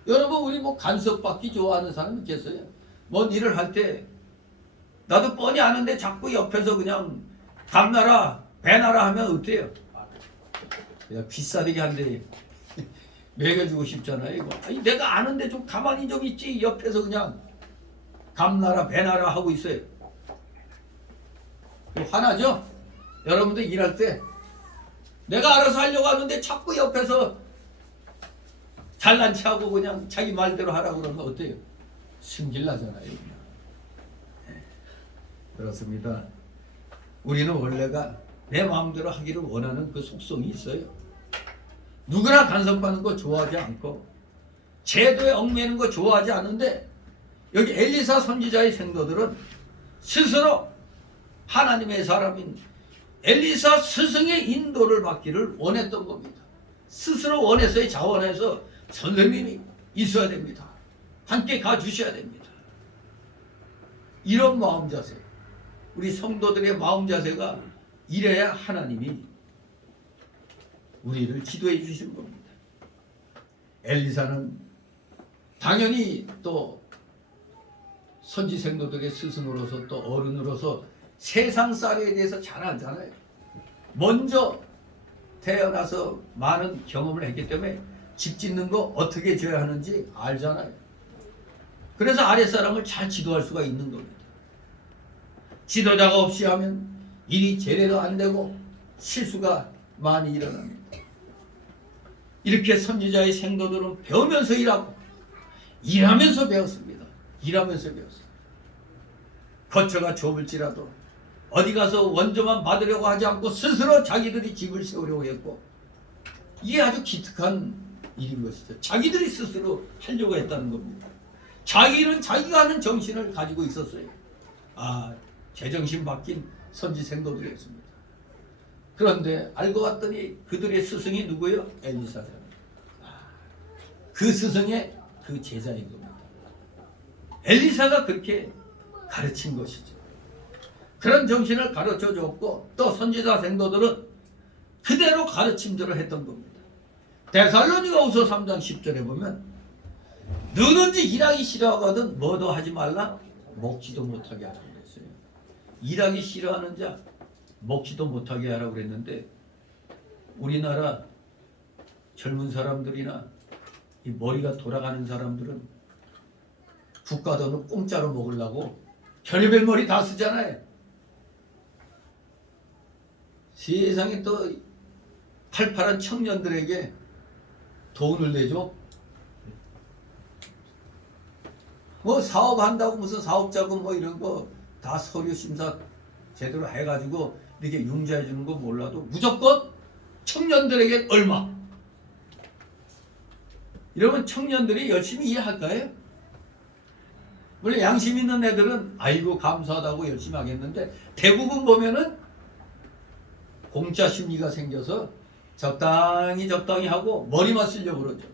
여러분 우리 뭐 간섭받기 좋아하는 사람 있겠어요? 뭔 일을 할 때 나도 뻔히 아는데 자꾸 옆에서 그냥 감나라 배나라 하면 어때요? 그냥 비싸게 한대 매겨주고 싶잖아요. 이거. 아니, 내가 아는데 좀 가만히 좀 있지 옆에서 그냥 감나라 배나라 하고 있어요. 화나죠? 여러분들 일할 때 내가 알아서 하려고 하는데 자꾸 옆에서 잘난 체하고 그냥 자기 말대로 하라고 그러면 어때요? 승질나잖아요. 네. 그렇습니다. 우리는 원래가 내 마음대로 하기를 원하는 그 속성이 있어요. 누구나 간섭받는 거 좋아하지 않고 제도에 얽매이는 거 좋아하지 않는데 여기 엘리사 선지자의 생도들은 스스로 하나님의 사람인 엘리사 스승의 인도를 받기를 원했던 겁니다. 스스로 원해서의 자원해서 선생님이 있어야 됩니다. 함께 가주셔야 됩니다. 이런 마음 자세, 우리 성도들의 마음 자세가 이래야 하나님이 우리를 지도해 주시는 겁니다. 엘리사는 당연히 또 선지 생도들의 스승으로서 또 어른으로서 세상 쌀에 대해서 잘 알잖아요. 먼저 태어나서 많은 경험을 했기 때문에 집 짓는 거 어떻게 지어야 하는지 알잖아요. 그래서 아랫사람을 잘 지도할 수가 있는 겁니다. 지도자가 없이 하면 일이 제대로 안 되고 실수가 많이 일어납니다. 이렇게 선지자의 생도들은 배우면서 일하고 일하면서 배웠습니다. 일하면서 배웠어요. 거처가 좁을지라도 어디 가서 원조만 받으려고 하지 않고 스스로 자기들이 집을 세우려고 했고 이게 아주 기특한 일인 것이죠. 자기들이 스스로 하려고 했다는 겁니다. 자기는 자기가 하는 정신을 가지고 있었어요. 제정신 바뀐 선지 생도들이었습니다. 그런데 알고 봤더니 그들의 스승이 누구예요? 엘리사잖아요. 그 스승의 그 제자인 겁니다. 엘리사가 그렇게 가르친 것이죠. 그런 정신을 가르쳐 줬고 또 선지자 생도들은 그대로 가르침대로 했던 겁니다. 데살로니가후서 3장 10절에 보면 너든지 일하기 싫어하거든 뭐도 하지 말라 먹지도 못하게 하라고 그랬어요. 일하기 싫어하는 자 먹지도 못하게 하라고 그랬는데 우리나라 젊은 사람들이나 이 머리가 돌아가는 사람들은 국가 돈을 공짜로 먹으려고 별의별 머리 다 쓰잖아요. 세상에 또 팔팔한 청년들에게 돈을 내줘. 뭐 사업한다고 무슨 사업자금 뭐 이런 거 다 서류 심사 제대로 해가지고 이렇게 융자해 주는 거 몰라도 무조건 청년들에게 얼마. 이러면 청년들이 열심히 일할까요? 원래 양심 있는 애들은 아이고 감사하다고 열심히 하겠는데 대부분 보면은 공짜 심리가 생겨서 적당히 하고 머리만 쓰려고 그러죠.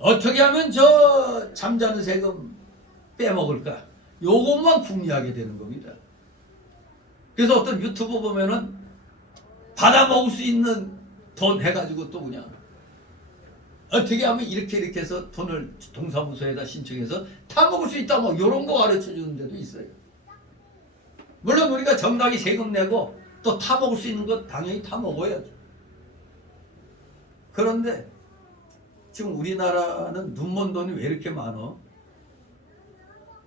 어떻게 하면 저 잠자는 세금 빼먹을까? 요것만 궁리하게 되는 겁니다. 그래서 어떤 유튜브 보면은 받아먹을 수 있는 돈 해가지고 또 그냥 어떻게 하면 이렇게 해서 돈을 동사무소에다 신청해서 타먹을 수 있다 뭐 이런 거 가르쳐 주는 데도 있어요. 물론 우리가 정당히 세금 내고 또 타먹을 수 있는 거 당연히 타먹어야죠. 그런데 지금 우리나라는 눈먼 돈이 왜 이렇게 많어?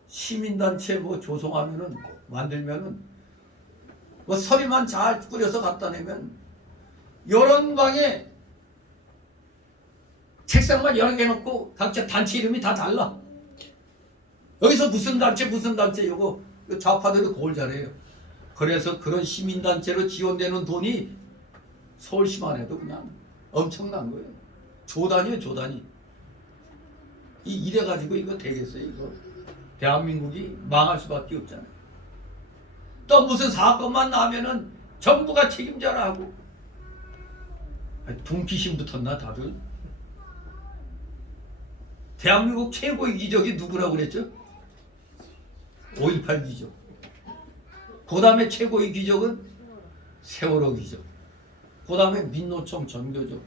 시민단체 뭐 조성하면은 만들면은 뭐 서류만 잘 꾸려서 갖다 내면 이런 방에 책상만 여러 개 놓고 각자 단체 이름이 다 달라. 여기서 무슨 단체 요거 좌파들이 그걸 잘해요. 그래서 그런 시민단체로 지원되는 돈이 서울시만 해도 그냥 엄청난 거예요. 조단이에요, 조단이. 이래가지고 이거 되겠어요, 이거. 대한민국이 망할 수밖에 없잖아요. 또 무슨 사건만 나면은 정부가 책임져라 하고. 둥기심 붙었나 다들? 대한민국 최고의 기적이 누구라고 그랬죠? 5.18 기적. 그 다음에 최고의 기적은 세월호 기적. 그 다음에 민노총 전교조.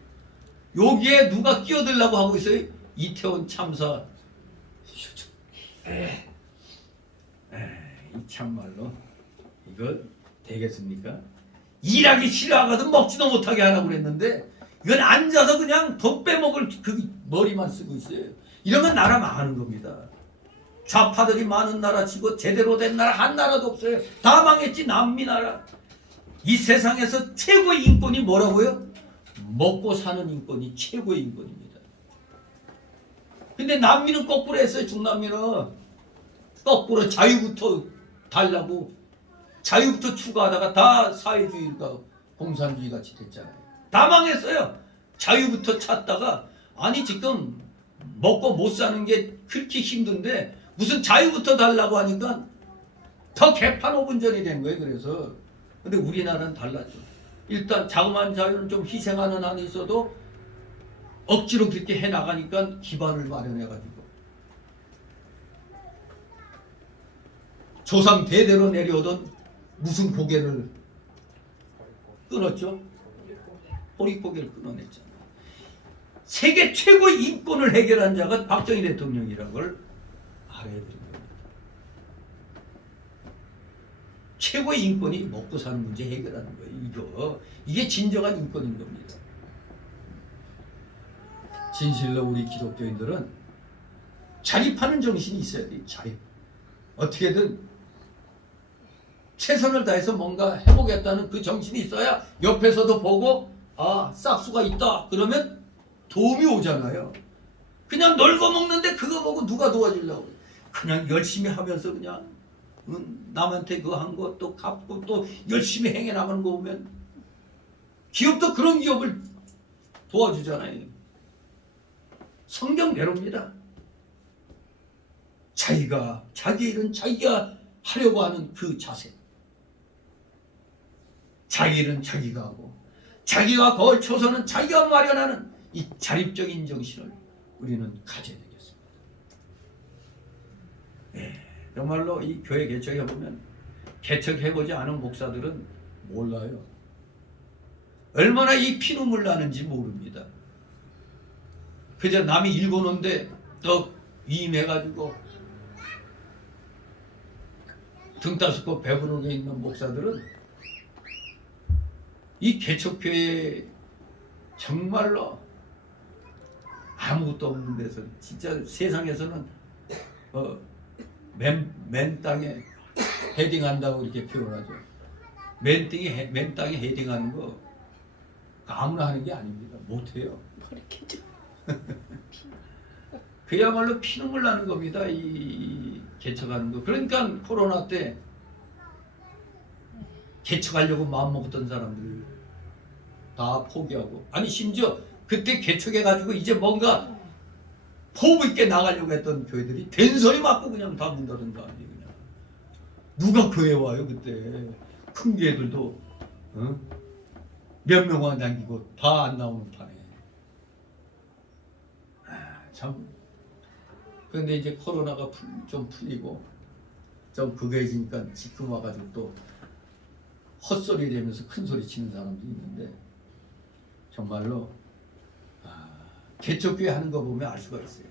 여기에 누가 끼어들려고 하고 있어요? 이태원 참사. 이 참말로 이거 되겠습니까? 일하기 싫어하거든 먹지도 못하게 하라고 그랬는데 이건 앉아서 그냥 돈 빼먹을 그 머리만 쓰고 있어요. 이러면 나라 망하는 겁니다. 좌파들이 많은 나라 치고 제대로 된 나라 한 나라도 없어요. 다 망했지. 남미 나라. 이 세상에서 최고의 인권이 뭐라고요? 먹고 사는 인권이 최고의 인권입니다. 근데 남미는 거꾸로 했어요. 중남미는 거꾸로 자유부터 달라고 자유부터 추구하다가 다 사회주의가 공산주의 같이 됐잖아요. 다 망했어요. 자유부터 찾다가 아니 지금 먹고 못 사는 게 그렇게 힘든데 무슨 자유부터 달라고 하니까 더 개판 5분 전이 된 거예요. 그래서 근데 우리나라는 달랐죠. 일단 자그마한 자유는 좀 희생하는 한이 있어도 억지로 그렇게 해나가니까 기반을 마련해가지고 조상 대대로 내려오던 무슨 고개를 끊었죠? 호리고개를 끊어냈잖아요. 세계 최고의 인권을 해결한 자가 박정희 대통령이라는 걸 알아야 되는 겁니다. 최고의 인권이 먹고 사는 문제 해결하는 거예요. 이게 진정한 인권인 겁니다. 진실로 우리 기독교인들은 자립하는 정신이 있어야 돼요. 자립. 어떻게든 최선을 다해서 뭔가 해보겠다는 그 정신이 있어야 옆에서도 보고 아 싹수가 있다 그러면 도움이 오잖아요. 그냥 널고 먹는데 그거 보고 누가 도와주려고. 그냥 열심히 하면서 그냥 남한테 그거 한 거 또 갚고 또 열심히 행해 나가는 거 보면 기업도 그런 기업을 도와주잖아요. 성경대로입니다. 자기가 자기 일은 자기가 하려고 하는 그 자세. 자기 일은 자기가 하고 자기가 걸쳐서는 자기가 마련하는 이 자립적인 정신을 우리는 가져야 되겠습니다. 정말로 이 교회 개척해보면 개척해보지 않은 목사들은 몰라요. 얼마나 이 피눈물 나는지 모릅니다. 그저 남이 읽어놓은데 또 위임해가지고 등 따스고 배부르게 있는 목사들은 이 개척교회 정말로 아무것도 없는 데서 진짜 세상에서는 맨 땅에 헤딩한다고 이렇게 표현하죠. 맨 땅에 헤딩하는 거 아무나 하는 게 아닙니다. 못해요. 그야말로 피눈물 나는 겁니다. 이 개척하는 거. 그러니까 코로나 때 개척하려고 마음먹었던 사람들이 다 포기하고, 아니 심지어 그때 개척해가지고 이제 뭔가 포부 있게 나가려고 했던 교회들이 된소리 맞고 그냥 다 문 닫은 거 아니에요. 그냥 누가 교회 와요 그때. 큰 교회들도 몇 명만 남기고 다 안 나오는 판에. 참. 그런데 이제 코로나가 좀 풀리고 좀 그거해지니까 지금 와가지고 또 헛소리 내면서 큰 소리 치는 사람도 있는데, 정말로 개척교회 하는 거 보면 알 수가 있어요.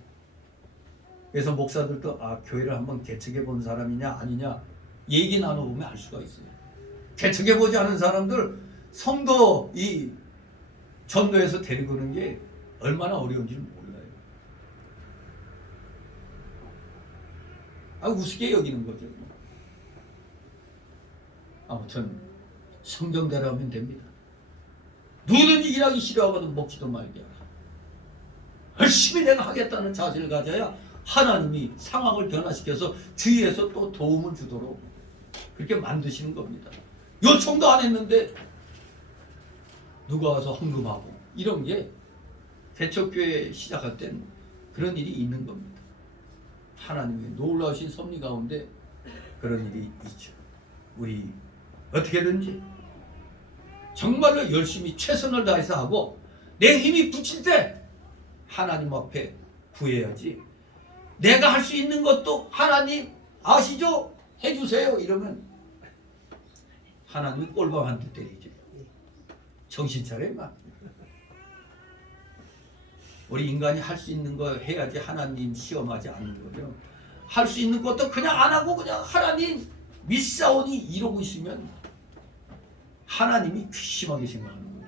그래서 목사들도 교회를 한번 개척해 본 사람이냐 아니냐 얘기 나눠보면 알 수가 있어요. 개척해 보지 않은 사람들 성도 이 전도에서 데리고 오는 게 얼마나 어려운지 몰라요. 우습게 여기는 거죠. 아무튼 성경대로 하면 됩니다. 누구든지 일하기 싫어하거든 먹지도 말게 하라. 열심히 내가 하겠다는 자세를 가져야 하나님이 상황을 변화시켜서 주위에서 또 도움을 주도록 그렇게 만드시는 겁니다. 요청도 안 했는데 누가 와서 헌금하고 이런 게 개척교회 시작할 땐 그런 일이 있는 겁니다. 하나님의 놀라우신 섭리 가운데 그런 일이 있죠. 우리 어떻게든지 정말로 열심히 최선을 다해서 하고 내 힘이 붙일 때 하나님 앞에 구해야지. 내가 할 수 있는 것도 하나님 아시죠? 해주세요 이러면 하나님이 꼴방 한 대 때리죠. 정신 차려 임마. 우리 인간이 할 수 있는 거 해야지 하나님 시험하지 않는 거죠. 할 수 있는 것도 그냥 안 하고 그냥 하나님 믿사오니 이러고 있으면 하나님이 귀심하게 생각하는 거죠.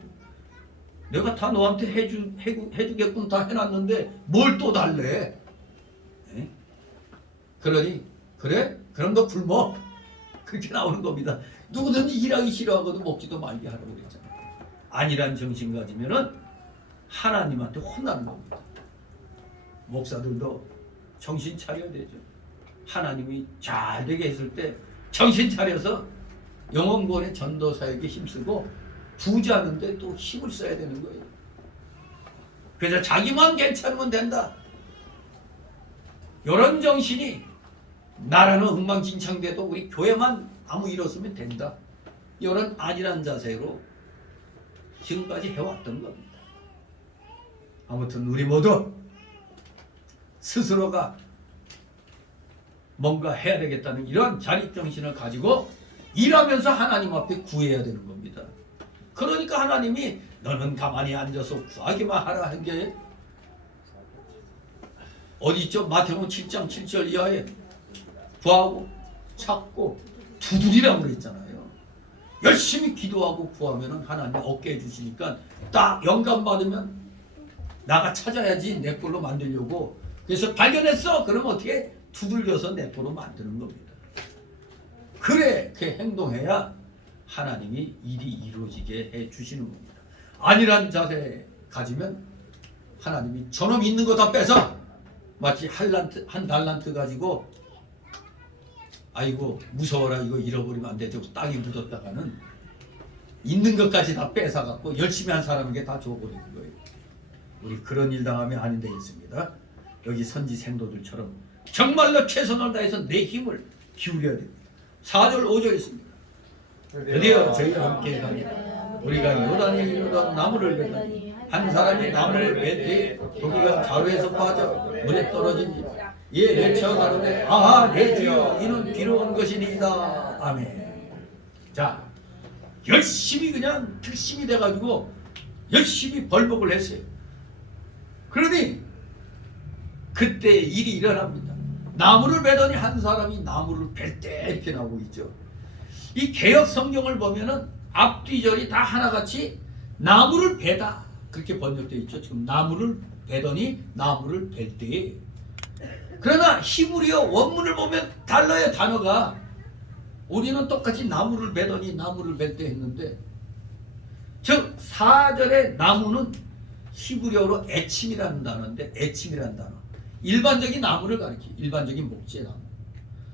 내가 다 너한테 해주겠군 다 해놨는데 뭘 또 달래? 에? 그러니 그래? 그럼 너 굶어. 그렇게 나오는 겁니다. 누구든지 일하기 싫어하고도 먹지도 말게 하라고 그랬잖아요. 아니란 정신 가지면은 하나님한테 혼나는 겁니다. 목사들도 정신 차려야 되죠. 하나님이 잘 되게 했을 때 정신 차려서 영혼권의 전도 사역에 힘쓰고 부자하는데 또 힘을 써야 되는 거예요. 그래서 자기만 괜찮으면 된다. 이런 정신이 나라는 엉망진창돼도 우리 교회만 아무 일 없으면 된다. 이런 안일한 자세로 지금까지 해왔던 겁니다. 아무튼 우리 모두 스스로가 뭔가 해야 되겠다는 이런 자립정신을 가지고 일하면서 하나님 앞에 구해야 되는 겁니다. 그러니까 하나님이 너는 가만히 앉아서 구하기만 하라 한 게 어디 있죠? 마태복음 7장 7절 이하에 구하고 찾고 두드리라고 그랬잖아요. 열심히 기도하고 구하면 하나님 얻게 해주시니까 딱 영감 받으면 나가 찾아야지 내 걸로 만들려고. 그래서 발견했어. 그러면 어떻게 두들겨서 내 걸로 만드는 겁니다. 그렇게 행동해야 하나님이 일이 이루어지게 해주시는 겁니다. 아니란 자세 가지면 하나님이 저놈 있는 거 다 뺏어 마치 한 달란트 가지고 아이고 무서워라 이거 잃어버리면 안 되죠. 땅이 묻었다가는 있는 것까지 다 뺏어갖고 열심히 한 사람에게 다 줘버리는 거예요. 우리 그런 일 당하면 아닌 되겠습니다. 여기 선지 생도들처럼 정말로 최선을 다해서 내 힘을 기울여야 됩니다. 4절 5절 있습니다. 드디어 저희와 함께 가니라. 우리가 요단에 이르던 나무를 베더니 한 사람이 나무를 베되 고기가 자루에서 빠져 물에 떨어지니 이에 내쳐 가로되 아하 내 주여 이는 비로 온 것이니이다. 아멘. 자, 열심히 그냥 특심이 돼가지고 열심히 벌목을 했어요. 그러니 그때 일이 일어납니다. 나무를 베더니 한 사람이 나무를 벨 때 이렇게 나오고 있죠. 이 개역 성경을 보면은 앞뒤절이 다 하나같이 나무를 베다 그렇게 번역되어 있죠. 지금 나무를 베더니 나무를 벨 때에. 그러나 히브리어 원문을 보면 달라요. 단어가. 우리는 똑같이 나무를 베더니 나무를 벨 때 했는데, 즉 4절의 나무는 히브리어로 애침이라는 단어인데, 애침이라는 단어, 일반적인 나무를 가리키, 일반적인 목재 나무.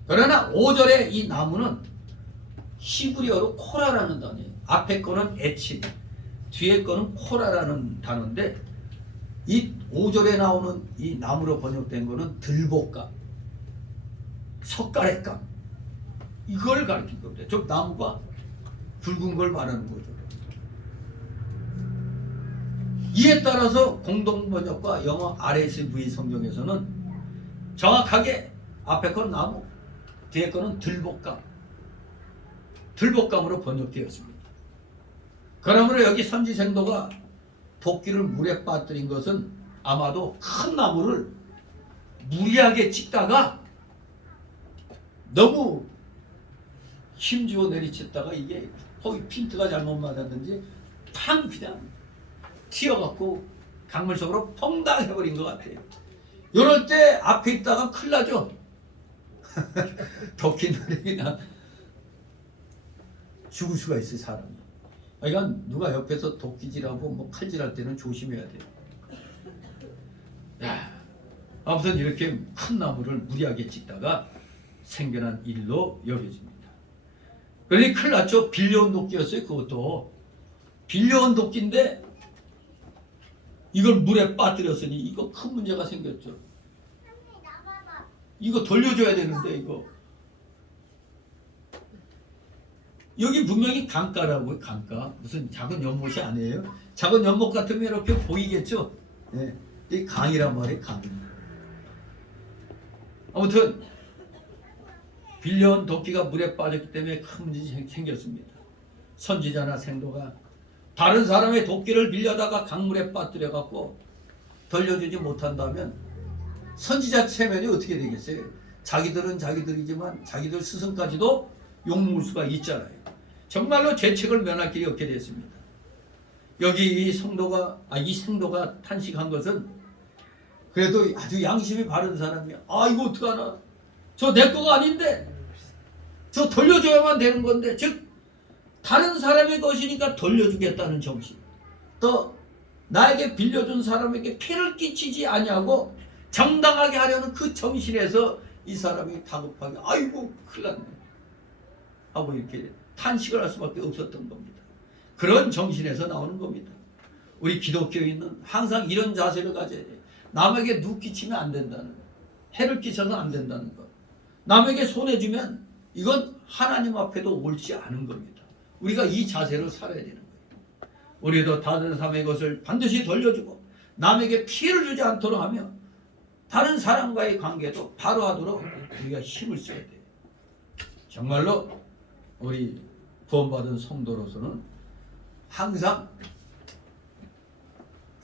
그러나 5절의 이 나무는 히브리어로 코라라는 단어예요. 앞에 거는 애침, 뒤에 거는 코라라는 단어인데, 이 5절에 나오는 이 나무로 번역된 거는 들볶감, 석가래감, 이걸 가리킨 겁니다. 즉 나무가 붉은 걸 말하는 거죠. 이에 따라서 공동 번역과 영어 RSV 성경에서는 정확하게 앞에 건 나무, 뒤에 거는 들볶감, 들볶감으로 번역되었습니다. 그러므로 여기 선지 생도가 도끼를 물에 빠뜨린 것은 아마도 큰 나무를 무리하게 찍다가 너무 힘주어 내리쳤다가 이게 거의 핀트가 잘못 맞았는지 팡 그냥 튀어갖고 강물 속으로 퐁당 해버린 것 같아요. 이럴 때 앞에 있다가 큰일 나죠. 도끼는 그냥 죽을 수가 있어요, 사람이. 그러니까 누가 옆에서 도끼질하고 뭐 칼질할 때는 조심해야 돼요. 야, 아무튼 이렇게 큰 나무를 무리하게 찍다가 생겨난 일로 여겨집니다. 그러니 큰일 났죠. 빌려온 도끼였어요. 그것도 빌려온 도끼인데 이걸 물에 빠뜨렸으니 이거 큰 문제가 생겼죠. 이거 돌려줘야 되는데 이거 여기 분명히 강가라고요. 강가. 무슨 작은 연못이 아니에요. 작은 연못 같으면 이렇게 보이겠죠. 네. 이 강이란 말이에요. 강. 아무튼 빌려온 도끼가 물에 빠졌기 때문에 큰 문제가 생겼습니다. 선지자나 생도가 다른 사람의 도끼를 빌려다가 강물에 빠뜨려 갖고 돌려주지 못한다면 선지자 체면이 어떻게 되겠어요? 자기들은 자기들이지만 자기들 스승까지도 욕먹을 수가 있잖아요. 정말로 죄책을 면할 길이 없게 됐습니다. 여기 이 생도가 탄식한 것은 그래도 아주 양심이 바른 사람이야. 아 이거 어떡하나? 저 내 거가 아닌데 저 돌려줘야만 되는 건데, 즉 다른 사람의 것이니까 돌려주겠다는 정신, 또 나에게 빌려준 사람에게 피해를 끼치지 아니하고 정당하게 하려는 그 정신에서 이 사람이 다급하게 아이고 큰일 났네 하고 이렇게 탄식을 할 수밖에 없었던 겁니다. 그런 정신에서 나오는 겁니다. 우리 기독교인은 항상 이런 자세를 가져야 돼요. 남에게 누 끼치면 안 된다는 것, 해를 끼쳐서 안 된다는 것, 남에게 손해주면 이건 하나님 앞에도 옳지 않은 겁니다. 우리가 이 자세로 살아야 되는 거예요. 우리도 다른 사람의 것을 반드시 돌려주고 남에게 피해를 주지 않도록 하며 다른 사람과의 관계도 바로 하도록 우리가 힘을 써야 돼요. 정말로 우리 구원받은 성도로서는 항상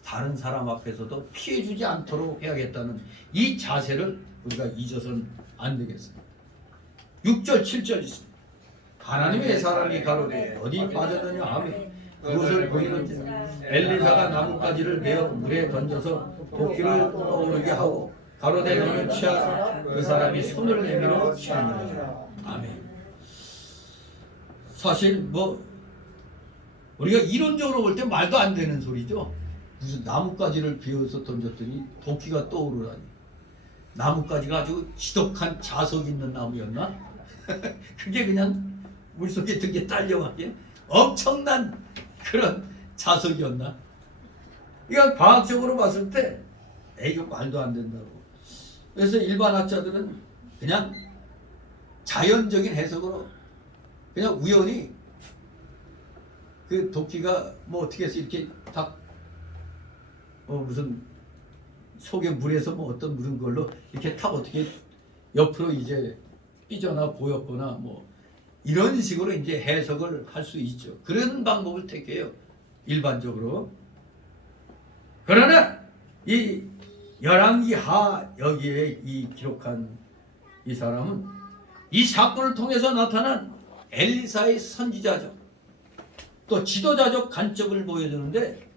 다른 사람 앞에서도 피해 주지 않도록 해야겠다는 이 자세를 우리가 잊어서는 안 되겠습니다. 6절 7절 있습니다. 하나님의 사람이 가로되 어디 빠졌느냐 하며 그것을 보이는지 엘리사가 나뭇가지를 베어 물에 던져서 도끼를 떠오르게 하고 가로되 너는 취하사 그 사람이 손을 내밀어 취하니라. 아멘. 사실 뭐 우리가 이론적으로 볼 때 말도 안 되는 소리죠. 무슨 나뭇가지를 베어서 던졌더니 도끼가 떠오르다니. 나뭇가지가 아주 지독한 자석 있는 나무였나? 그게 그냥 물속에 등에 딸려왔게 엄청난 그런 자석이었나? 이건 과학적으로 봤을 때 이거 말도 안 된다고. 그래서 일반 학자들은 그냥 자연적인 해석으로 그냥 우연히 그 도끼가 뭐 어떻게 해서 이렇게 딱 무슨 속에 물에서 뭐 어떤 무슨 걸로 이렇게 탁 어떻게 옆으로 이제 삐져나 보였거나 뭐 이런 식으로 이제 해석을 할 수 있죠. 그런 방법을 택해요, 일반적으로. 그러나 이 열왕기하 여기에 이 기록한 이 사람은 이 사건을 통해서 나타난 엘리사의 선지자적 또 지도자적 관점을 보여주는데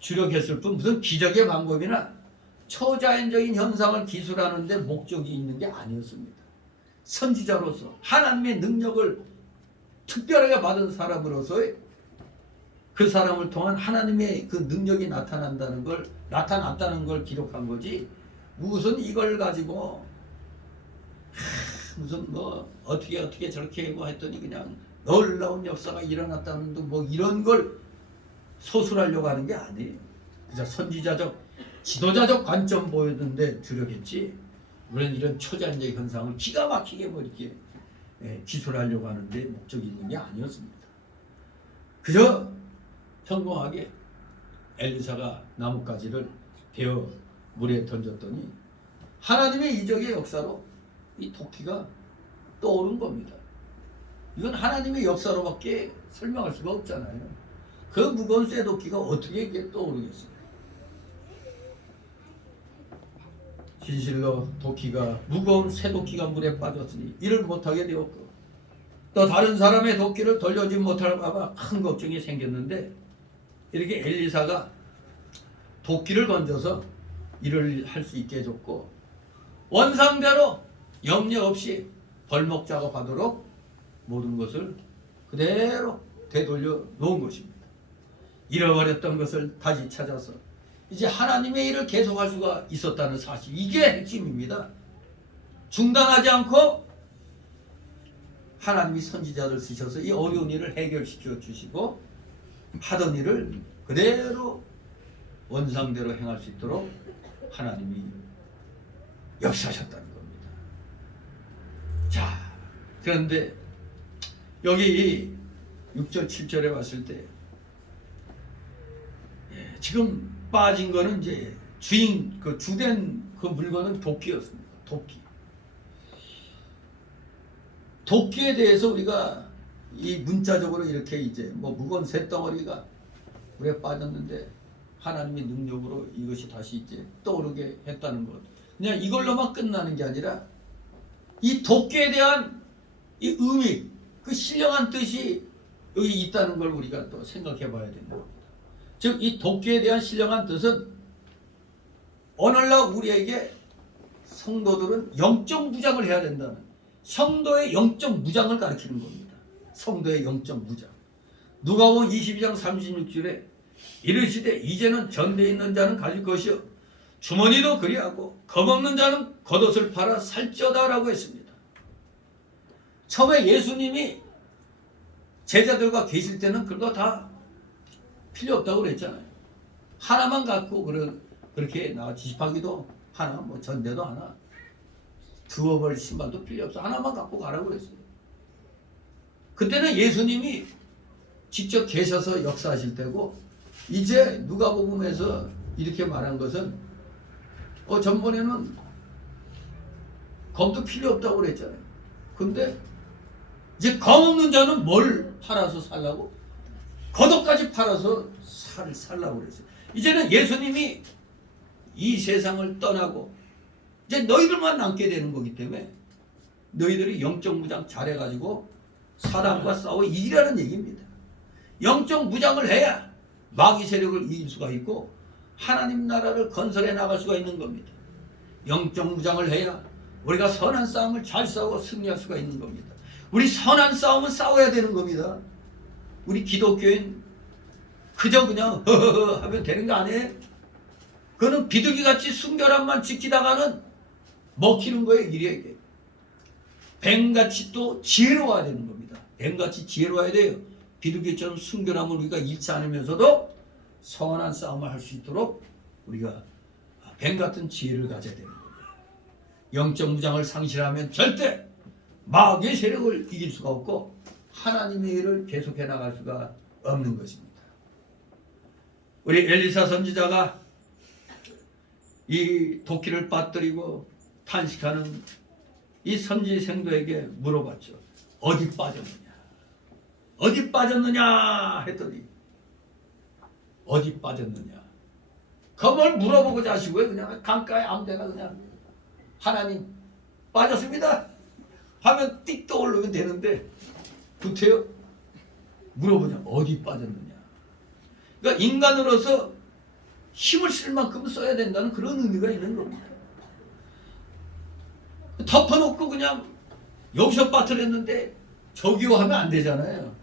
주력했을 뿐 무슨 기적의 방법이나 초자연적인 현상을 기술하는 데 목적이 있는 게 아니었습니다. 선지자로서 하나님의 능력을 특별하게 받은 사람으로서의 그 사람을 통한 하나님의 그 능력이 나타났다는 걸 기록한 거지. 무슨 이걸 가지고 무슨 뭐 어떻게 저렇게 뭐 했더니 그냥 놀라운 역사가 일어났다는 등 뭐 이런 걸 소술하려고 하는 게 아니에요. 그저 선지자적 지도자적 관점 보여주는데 주력했지. 우리는 이런 초자연적 현상을 기가 막히게 뭐 이렇게 기술하려고 하는데 목적이 있는 게 아니었습니다. 그저 평범하게 엘리사가 나뭇가지를 베어 물에 던졌더니 하나님의 이적의 역사로 이 도끼가 떠오른 겁니다. 이건 하나님의 역사로밖에 설명할 수가 없잖아요. 그 무거운 쇠도끼가 어떻게 이게 떠오르겠어요? 진실로 도끼가 무거운 쇠도끼가 물에 빠졌으니 이를 못하게 되었고 또 다른 사람의 도끼를 돌려주지 못할까 봐 큰 걱정이 생겼는데 이렇게 엘리사가 도끼를 건져서 일을 할 수 있게 해줬고 원상대로 염려 없이 벌목 작업하도록 모든 것을 그대로 되돌려 놓은 것입니다. 잃어버렸던 것을 다시 찾아서 이제 하나님의 일을 계속할 수가 있었다는 사실, 이게 핵심입니다. 중단하지 않고 하나님이 선지자를 쓰셔서 이 어려운 일을 해결시켜 주시고 하던 일을 그대로 원상대로 행할 수 있도록 하나님이 역사하셨다는 겁니다. 자, 그런데 여기 6절 7절에 봤을 때 지금 빠진 거는 이제 주된 그 물건은 도끼였습니다. 도끼에 대해서 우리가 이 문자적으로 이렇게 이제 뭐 무거운 쇳덩어리가 물에 빠졌는데 하나님의 능력으로 이것이 다시 이제 떠오르게 했다는 것. 그냥 이걸로만 끝나는 게 아니라 이 도끼에 대한 이 의미, 그 신령한 뜻이 여기 있다는 걸 우리가 또 생각해 봐야 되는 겁니다. 즉, 이 도끼에 대한 신령한 뜻은 오늘날 우리에게 성도들은 영적 무장을 해야 된다는 성도의 영적 무장을 가리키는 겁니다. 성도의 영적 무장. 누가복음 22장 36절에 이르시되 이제는 전대에 있는 자는 가질 것이요 주머니도 그리하고 겁없는 자는 겉옷을 팔아 살찌어다라고 했습니다. 처음에 예수님이 제자들과 계실 때는 그거 다 필요 없다고 그랬잖아요. 하나만 갖고 그렇게 나와 지팡이도 하나, 뭐 전대도 하나, 두어 벌 신발도 필요 없어. 하나만 갖고 가라고 그랬어요. 그때는 예수님이 직접 계셔서 역사하실 때고, 이제 누가복음에서 이렇게 말한 것은 전번에는 검도 필요 없다고 그랬잖아요. 근데 이제 검 없는 자는 뭘 팔아서 살라고? 겉옷까지 팔아서 살라고 그랬어요. 이제는 예수님이 이 세상을 떠나고 이제 너희들만 남게 되는 거기 때문에 너희들이 영적 무장 잘해가지고 사단과 싸워 이기라는 얘기입니다. 영적 무장을 해야 마귀 세력을 이길 수가 있고 하나님 나라를 건설해 나갈 수가 있는 겁니다. 영적 무장을 해야 우리가 선한 싸움을 잘 싸우고 승리할 수가 있는 겁니다. 우리 선한 싸움은 싸워야 되는 겁니다. 우리 기독교인 그저 그냥 허허허 하면 되는 거 아니에요? 그거는 비둘기같이 순결함만 지키다가는 먹히는 거예요. 일에게 뱀같이 또 지혜로워야 되는 겁니다. 뱀같이 지혜로워야 돼요. 비둘기처럼 순결함을 우리가 잃지 않으면서도 선한 싸움을 할 수 있도록 우리가 뱀같은 지혜를 가져야 되는 겁니다. 영적 무장을 상실하면 절대 마귀의 세력을 이길 수가 없고 하나님의 일을 계속해 나갈 수가 없는 것입니다. 우리 엘리사 선지자가 이 도끼를 빠뜨리고 탄식하는 이 선지 생도에게 물어봤죠. 어디 빠졌느냐? 어디 빠졌느냐? 했더니 어디 빠졌느냐? 그걸 물어보고 자시고요. 그냥 강가에 아무데나 그냥 하나님 빠졌습니다 하면 띡 떠오르면 되는데 구태여 물어보냐 어디 빠졌느냐. 그러니까 인간으로서 힘을 쓸 만큼 써야 된다는 그런 의미가 있는 겁니다. 덮어놓고 그냥 여기서 빠뜨렸는데 저기요 하면 안 되잖아요.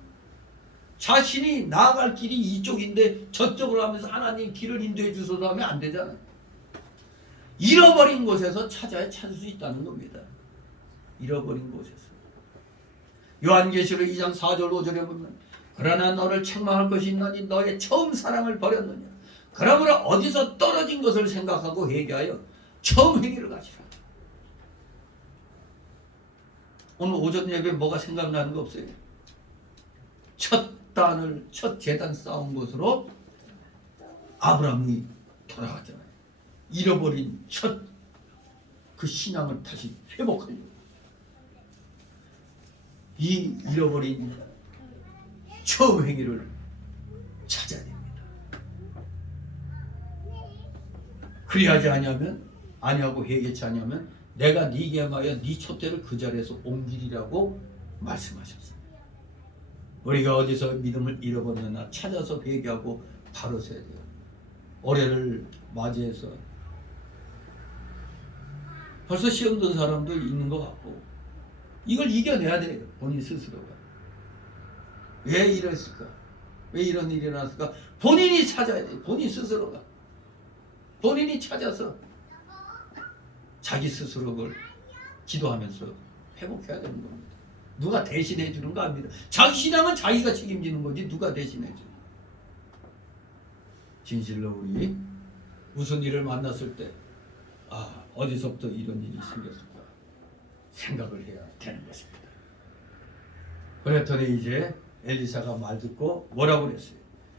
자신이 나아갈 길이 이쪽인데 저쪽으로 하면서 하나님 길을 인도해 주소서 하면 안 되잖아요. 잃어버린 곳에서 찾아야 찾을 수 있다는 겁니다. 잃어버린 곳에서. 요한계시록 2장 4절 5절에 보면 그러나 너를 책망할 것이 있나니 너의 처음 사랑을 버렸느냐. 그러므로 어디서 떨어진 것을 생각하고 회개하여 처음 행위를 가지라. 오늘 오전 예배 뭐가 생각나는 거 없어요? 첫 단을 첫 제단 쌓은 곳으로 아브라함이 돌아갔잖아요. 잃어버린 첫 그 신앙을 다시 회복하려고. 이 잃어버린 처음 행위를 찾아야 됩니다. 그리하지 아니하면 아니하고 회개치 아니하면 내가 네게 하여 네 촛대를 그 자리에서 옮기리라고 말씀하셨습니다. 우리가 어디서 믿음을 잃어버렸나 찾아서 회개하고 바로 서야 돼요. 올해를 맞이해서 벌써 시험 든 사람도 있는 것 같고 이걸 이겨내야 돼요. 본인 스스로가. 왜 이랬을까? 왜 이런 일이 일어났을까? 본인이 찾아야 돼요. 본인 스스로가. 본인이 찾아서 자기 스스로 그걸 기도하면서 회복해야 되는 겁니다. 누가 대신해 주는 거 아닙니다. 자기 신앙은 자기가 책임지는 거지 누가 대신해 줘. 진실로 우리 무슨 일을 만났을 때 어디서부터 이런 일이 생겼을까 생각을 해야 되는 것입니다. 그랬더니 이제 엘리사가 말 듣고 뭐라고 그랬어요?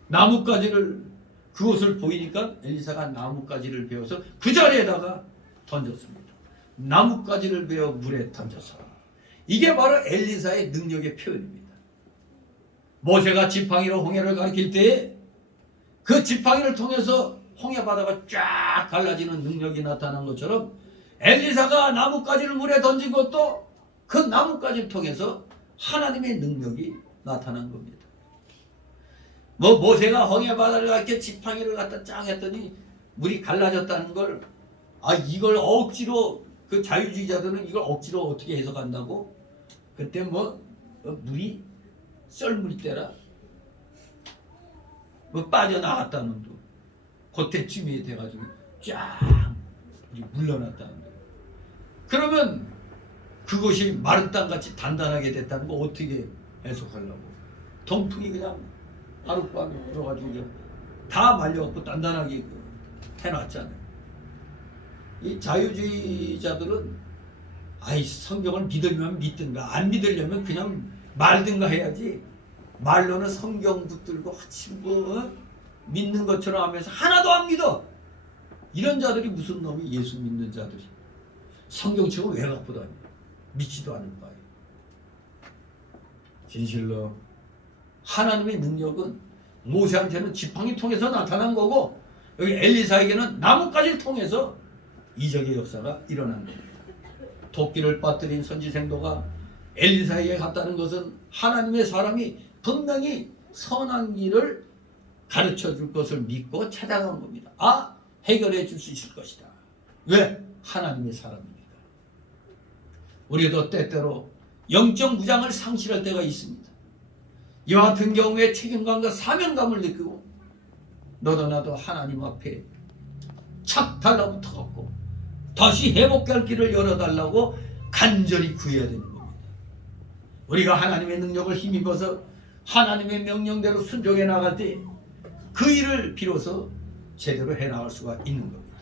나뭇가지를 그곳을 보이니까 엘리사가 나뭇가지를 베어서 그 자리에다가 던졌습니다. 나뭇가지를 베어 물에 던져서. 이게 바로 엘리사의 능력의 표현입니다. 모세가 지팡이로 홍해를 가리킬 때에 그 지팡이를 통해서 홍해 바다가 쫙 갈라지는 능력이 나타난 것처럼 엘리사가 나뭇가지를 물에 던진 것도 그 나뭇가지를 통해서 하나님의 능력이 나타난 겁니다. 모세가 홍해 바다를 이렇게 지팡이를 갖다 쫙 했더니 물이 갈라졌다는 걸 이걸 억지로 그 자유주의자들은 이걸 억지로 어떻게 해석한다고? 그때 물이 썰물이 때라 빠져나갔다는 둥 그때쯤이 돼가지고 쫙 물러났다는 거예요. 그러면 그것이 마른 땅같이 단단하게 됐다는 거 어떻게 해석하려고? 동풍이 그냥 하룻밤에 불어가지고 다 말려갖고 단단하게 해놨잖아요. 이 자유주의자들은 성경을 믿으면 믿든가 안 믿으려면 그냥 말든가 해야지 말로는 성경 붙들고 같이 믿는 것처럼 하면서 하나도 안 믿어. 이런 자들이 무슨 놈이 예수 믿는 자들이 성경책을 왜 갖고 다녀? 믿지도 않을 바에. 진실로 하나님의 능력은 모세한테는 지팡이 통해서 나타난 거고 여기 엘리사에게는 나뭇가지를 통해서 이적의 역사가 일어난 겁니다. 도끼를 빠뜨린 선지생도가 엘리사에게 갔다는 것은 하나님의 사람이 분명히 선한 길을 가르쳐 줄 것을 믿고 찾아간 겁니다. 해결해 줄 수 있을 것이다. 왜? 하나님의 사람이니까. 우리도 때때로 영적 무장을 상실할 때가 있습니다. 이와 같은 경우에 책임감과 사명감을 느끼고 너도 나도 하나님 앞에 착 달라붙어갖고 다시 회복할 길을 열어달라고 간절히 구해야 되는 겁니다. 우리가 하나님의 능력을 힘입어서 하나님의 명령대로 순종해 나갈 때 그 일을 비로소 제대로 해나갈 수가 있는 겁니다.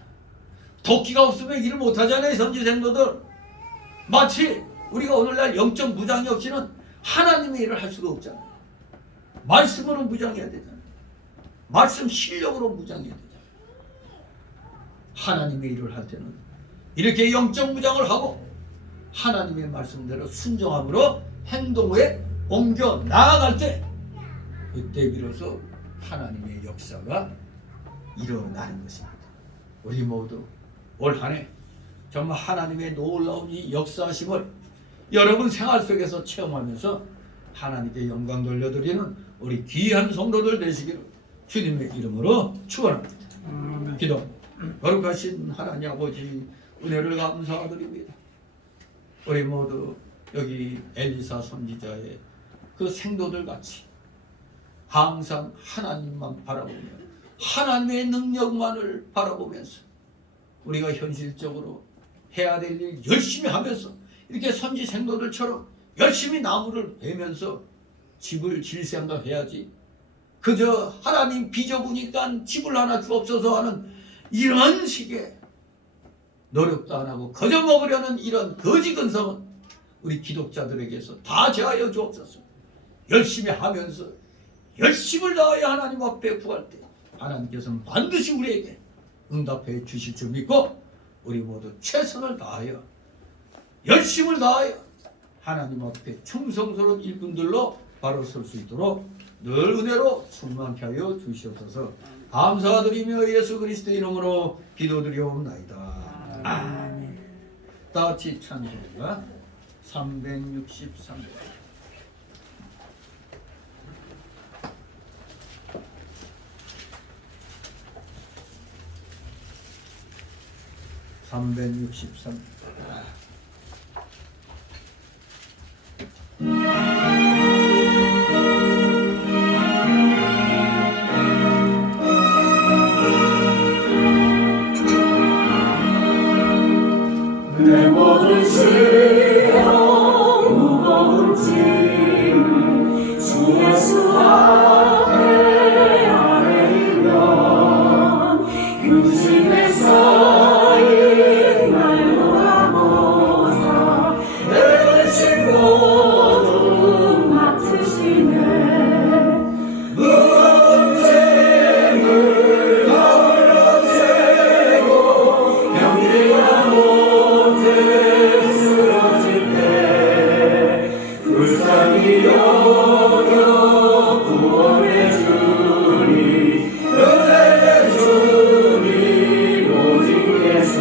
도끼가 없으면 일을 못하잖아요. 선지생도들. 마치 우리가 오늘날 영적 무장이 없이는 하나님의 일을 할 수가 없잖아요. 말씀으로 무장해야 되잖아요. 말씀 실력으로 무장해야 되잖아요. 하나님의 일을 할 때는 이렇게 영적 무장을 하고 하나님의 말씀대로 순종함으로 행동에 옮겨 나아갈 때 그때 비로소 하나님의 역사가 일어나는 것입니다. 우리 모두 올 한 해 정말 하나님의 놀라운 이 역사하심을 여러분 생활 속에서 체험하면서 하나님께 영광 돌려드리는 우리 귀한 성도들 되시기를 주님의 이름으로 축원합니다. 기도. 거룩하신 하나님 아버지 은혜를 감사드립니다. 우리 모두 여기 엘리사 선지자의 그 생도들 같이 항상 하나님만 바라보며 하나님의 능력만을 바라보면서 우리가 현실적으로 해야 될 일 열심히 하면서 이렇게 선지 생도들처럼 열심히 나무를 베면서 집을 질 생각해야지 그저 하나님 빚어보니까 집을 하나 주옵소서 하는 이런 식의 노력도 안 하고 거저 먹으려는 이런 거지 근성은 우리 기독자들에게서 다 제하여 주옵소서. 열심히 하면서 열심을 다하여 하나님 앞에 구할 때 하나님께서는 반드시 우리에게 응답해 주실 줄 믿고 우리 모두 최선을 다하여 열심을 다하여 하나님 앞에 충성스러운 일꾼들로 바로 설 수 있도록 늘 은혜로 충만케 하여 주시옵소서. 감사드리며 예수 그리스도의 이름으로 기도드리옵나이다. 아멘. 다 같이 찬송가 363. 내 모든 시험 무거운 짐 주 예수 앞에 아뢰면 그 짐에 쌓인 날 돌아보사 내 짐 모두 맡으시네 무거운 짐을 나 홀로 지고 경기가 못해 쓰러질 때 불쌍히 여겨 구원해 주니 은혜의 주님 오직 예수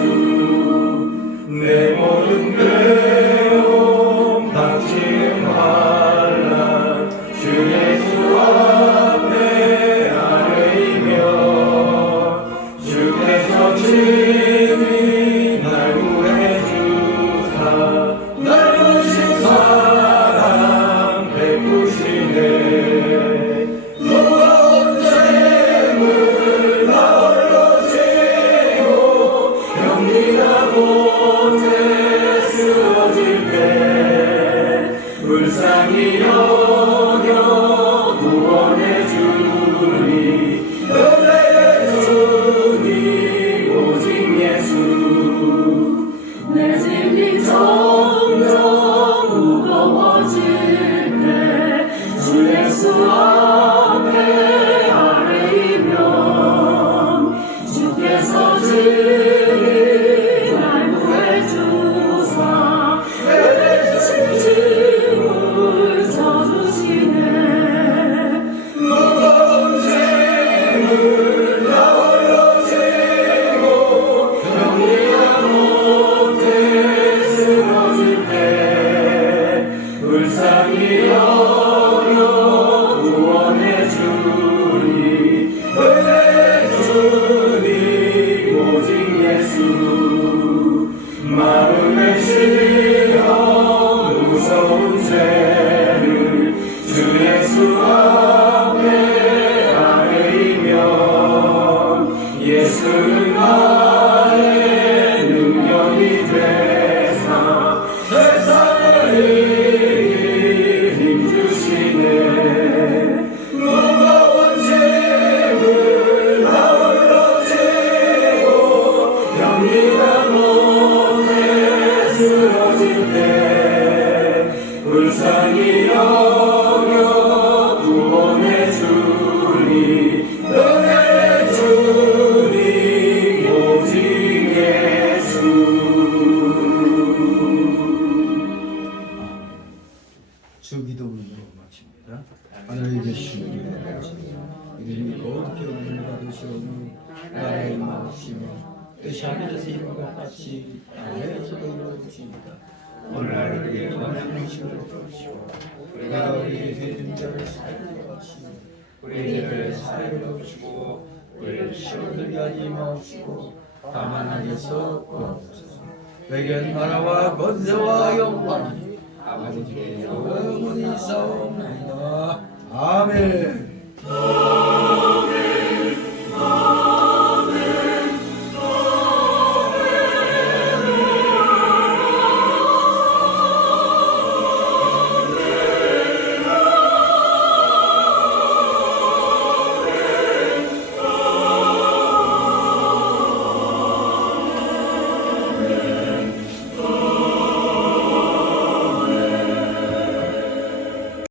내 모든 괴로움 닥치는 환난 주 예수 앞에 아뢰이며 주께서 친히 날 구해 주사 넓으신 사랑 베푸시네 무거운 짐을 나 홀로 지고 경기가 못해 쓰러질 때 불쌍히 여겨 구원해 주니 은혜의 주님 오직 예수 내 짐이 점점 무거워질 때 주 예수 앞에 아뢰이면 주께서 친히 날 구해 주사 내 짐을 져주시네 무거운 짐을 나 홀로 지고 경기가 못해 쓰러질 때 불쌍히 여겨 구원해 주니 은혜의 주님 오직 예수 마음의 시험 무서운 죄를 주 예수 앞에 아뢰이면 예수는 나의 능력이 되사 세상을 이기 힘주시네 무거운 짐을 나 홀로 지고 경기가 못해 쓰러질 때 불쌍히 여겨 구원해 주니 은혜의 주님 오직 예수 주 기도문으로 마칩니다. 하늘에 계신 우리 아버지 이름이 거룩히 여김을 받으시오니 나라의 마시며 뜻이 하늘에서 이룬 것 같이 땅에서도 이루어지니까 오늘날 우리에게 원하는 음식을 주시고 우리가 우리에게 진 자를 사하여 주시고 우리 죄를 사하여 주시고 우리를 시험에 들게 하지 마옵시고 다만 하게서 구하옵소서. 내겐 나라와 권세와 영광이 아버지께 영원히 있사옵나이다. 아멘.